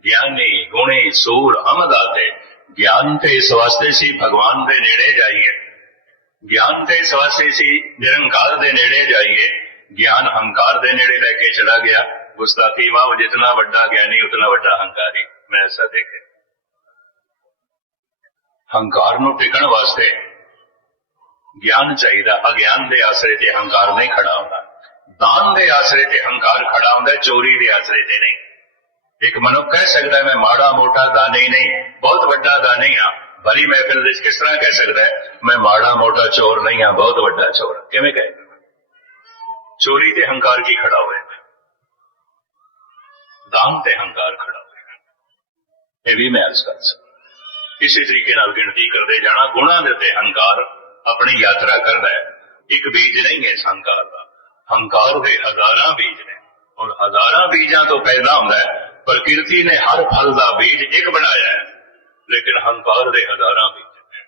ज्ञानी गुणी सूर हम दाते। ज्ञान ते इस वास्ते सी भगवान दे नेड़े जाइए, ज्ञान ते इस वास्ते सी निरंकार दे नेड़े जाइए। ज्ञान हंकार दे नेड़े लेके चला गया। गुस्ताखी वाह, जितना बड़ा ज्ञानी उतना बड़ा हंकारी। मैं ऐसा देखे हंकार नूं टिकण वास्ते ज्ञान चाहिए। अज्ञान दे आसरे ते हंकार नहीं खड़ा होंदा, दान दे आसरे ते हंकार खड़ा होंदा, चोरी दे आसरे ते नहीं। एक मनुख कह सकता है मैं माड़ा मोटा दानी नहीं, बहुत बड़ा दानी हाँ। भरी महफिल विच किस तरह कह सकता है मैं माड़ा मोटा चोर नहीं हाँ, बहुत बड़ा चोर? किवें कहेगा? चोरी ते हंकार की खड़ा होएगा, दान ते हंकार खड़ा होएगा। ये भी मैं अर्ज कर सकता। इसी तरीके नाल गिनती करते जाना। गुणा दे उत्ते हंकार अपनी यात्रा करता है। एक बीज नहीं है इस हंकार का, हंकार के हजारां बीज ने, और हजारां बीजां तो पैदा होंदा है। प्रकृति ने हर फल का बीज एक बनाया है, लेकिन हंकार के हजारां बीज ने।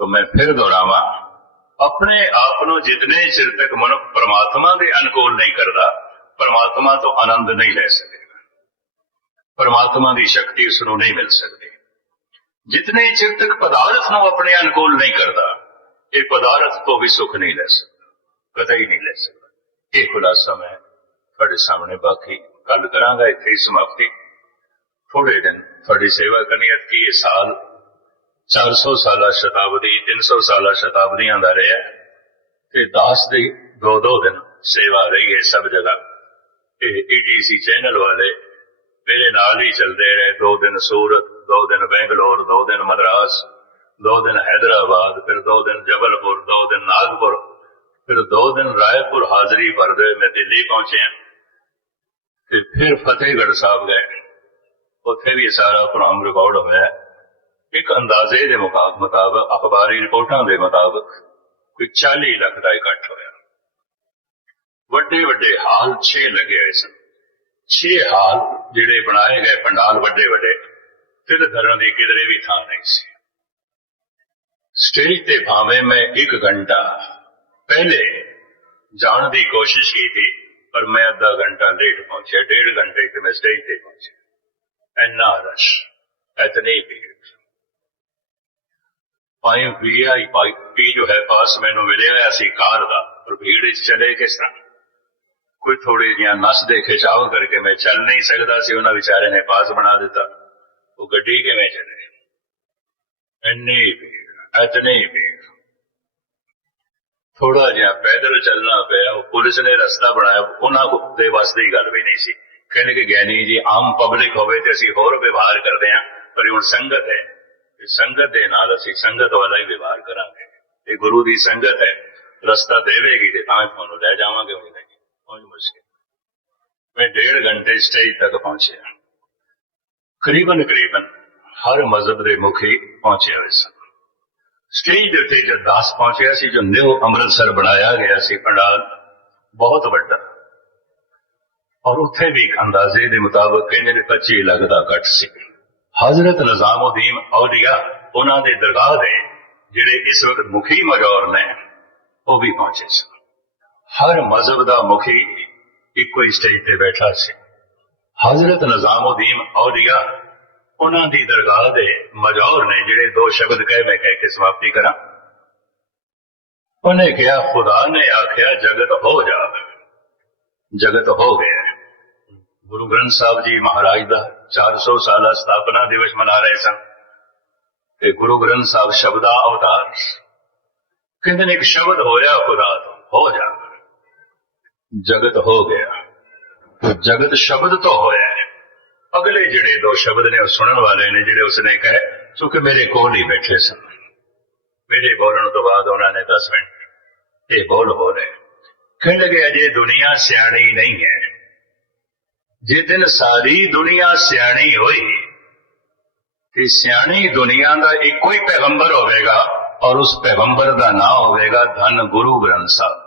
तो मैं फिर दोहरावां, अपने आप को जितने चिर तक मनुख परमात्मा के अनुकूल नहीं करता, परमात्मा तो आनंद नहीं ले सकेगा, परमात्मा की शक्ति उसनूं नहीं मिल सकती। जितने चिर तक पदार्थ नूं अपने अनुकूल नहीं करता, ये पदार्थ तो भी सुख नहीं ले सकता, कतई नहीं ले सकता। ये खुलासा मैं तुहाडे सामने बाकी कल करांगा। इत्थे ही समाप्ति। थोड़े दिन तुहाडी सेवा करनी। कि ये साल 400 साला शताब्दी, 300 साला शताब्दियां दा रहा ते 10 दी 2-2 दिन सेवा रही है सब जगह। ETC चैनल वाले मेरे नाल ही चलते रहे। 2 दिन सूरत, 2 दिन बेंगलोर, 2 दिन मद्रास, 2 दिन हैदराबाद, फिर 2 दिन जबलपुर, 2 दिन नागपुर, फिर 2 दिन रायपुर हाजरी भरदे मैं दिल्ली पहुंचे। फिर फतेहगढ़ साहब गए, उत्थे भी सारा प्रोग्राम रिकॉर्ड होया। एक अंदाजे के मुताबिक, अखबारी रिपोर्टां के मुताबिक कोई 40 लाख का इकट्ठ होया। वड्डे वड्डे हाल 6 लगे हुए सन। 6 हाल जिहड़े बनाए गए, पंडाल वड्डे वड्डे, तिल धरन की किधरे भी थां नहीं सी। स्टेज ते भावें मैं 1 घंटा पहले जाने की कोशिश की थी, पर मैं आधा घंटा लेट पहुंचा। 1.5 घंटे के मैं स्टेज पे पहुंचा। इन्ना रश, इतनी भीड़। 5 VIP जो है पास मैनू मिलिया सी कार का, और भीड़ चले किस तरह? कोई थोड़ी जी नसदे खिंचाव करके मैं चल नहीं सकता सी, उन्होंने बेचारे ने पास बना दिता। वो गड्डी किवें चले? इन्नी भीड़, इतनी भीड़। थोड़ा जिहा पैदल चलना पाया। पुलिस ने रास्ता बनाया, उन्होंने बस की गल भी नहीं सी। कहने कि ज्ञानी जी आम पब्लिक होवे ते असीं होर व्यवहार करते हैं, पर हुण संगत है, संगत दे नाल असीं संगत वाला ही व्यवहार करांगे। ये गुरु की संगत है, रास्ता देवेगी ते तां तुहानूं लै जावांगे। नहीं कोई मुश्किल। मैं 1.5 घंटे स्टेज तक पहुंचा। करीबन हर मजहब के मुखी पहुंचे हुए सन। स्टेज के उत्ते जब दास पहुंचा सी, जो न्यू अमृतसर बनाया गया सी पंडाल, बहुत बड़ा, और उत्थे भी एक अंदाजे के मुताबिक कहने 25 लाख का इकट्ठ सी। हजरत निजामुद्दीन औलिया उन्होंने दरगाह दे जिहड़े इस वक्त मुखी मजौर ने, वो भी पहुंचे सन। हर मजहब का मुखी इको ही स्टेज पे बैठा सी। हजरत निजामुद्दीन औलिया ਉਹਨਾਂ ਦੀ ਦਰਗਾਹ ਦੇ ਮਜੌਰ ਨੇ ਜਿਹੜੇ ਦੋ ਸ਼ਬਦ ਕਹੇ, ਮੈਂ ਕਹਿ ਕੇ ਸਮਾਪਤੀ ਕਰਾਂ। ਉਹਨੇ ਕਿਹਾ, ਖੁਦਾ ਨੇ ਆਖਿਆ ਜਗਤ ਹੋ ਜਾਵੇ, ਜਗਤ ਹੋ ਗਿਆ। ਗੁਰੂ ਗ੍ਰੰਥ ਸਾਹਿਬ ਜੀ ਮਹਾਰਾਜ ਦਾ 400 ਸਾਲਾ ਸਥਾਪਨਾ ਦਿਵਸ ਮਨਾ ਰਹੇ ਸਨ ਤੇ ਗੁਰੂ ਗ੍ਰੰਥ ਸਾਹਿਬ ਸ਼ਬਦਾ ਅਵਤਾਰ ਕਹਿੰਦੇ ਨੇ ਇੱਕ ਸ਼ਬਦ ਹੋਇਆ ਖੁਦਾ ਤੋਂ, ਹੋ ਜਾਵੇ, ਜਗਤ ਹੋ ਗਿਆ। ਜਗਤ ਸ਼ਬਦ ਤੋਂ ਹੋਇਆ ਹੈ। ਅਗਲੇ ਜਿਹੜੇ ਦੋ ਸ਼ਬਦ ਨੇ ਉਹ ਸੁਣਨ ਵਾਲੇ ਨੇ ਜਿਹੜੇ ਉਸਨੇ ਕਹੇ, ਕਿਉਂਕਿ ਮੇਰੇ ਕੋਲ ਹੀ ਬੈਠੇ ਸਨ। ਮੇਰੇ ਬੋਲਣ ਤੋਂ ਬਾਅਦ ਉਹਨਾਂ ਨੇ 10 ਮਿੰਟ ਇਹ ਬੋਲੇ। ਕਹਿਣ ਲੱਗੇ ਅਜੇ ਦੁਨੀਆ ਸਿਆਣੀ ਨਹੀਂ ਹੈ। ਜੇ ਦਿਨ ਸਾਰੀ ਦੁਨੀਆ ਸਿਆਣੀ ਹੋਈ ਤੇ ਸਿਆਣੀ ਦੁਨੀਆ ਦਾ ਇੱਕੋ ਹੀ ਪੈਗੰਬਰ ਹੋਵੇਗਾ ਔਰ ਉਸ ਪੈਗੰਬਰ ਦਾ ਨਾਮ ਹੋਵੇਗਾ ਧੰਨ ਗੁਰੂ ਗ੍ਰੰਥ ਸਾਹਿਬ।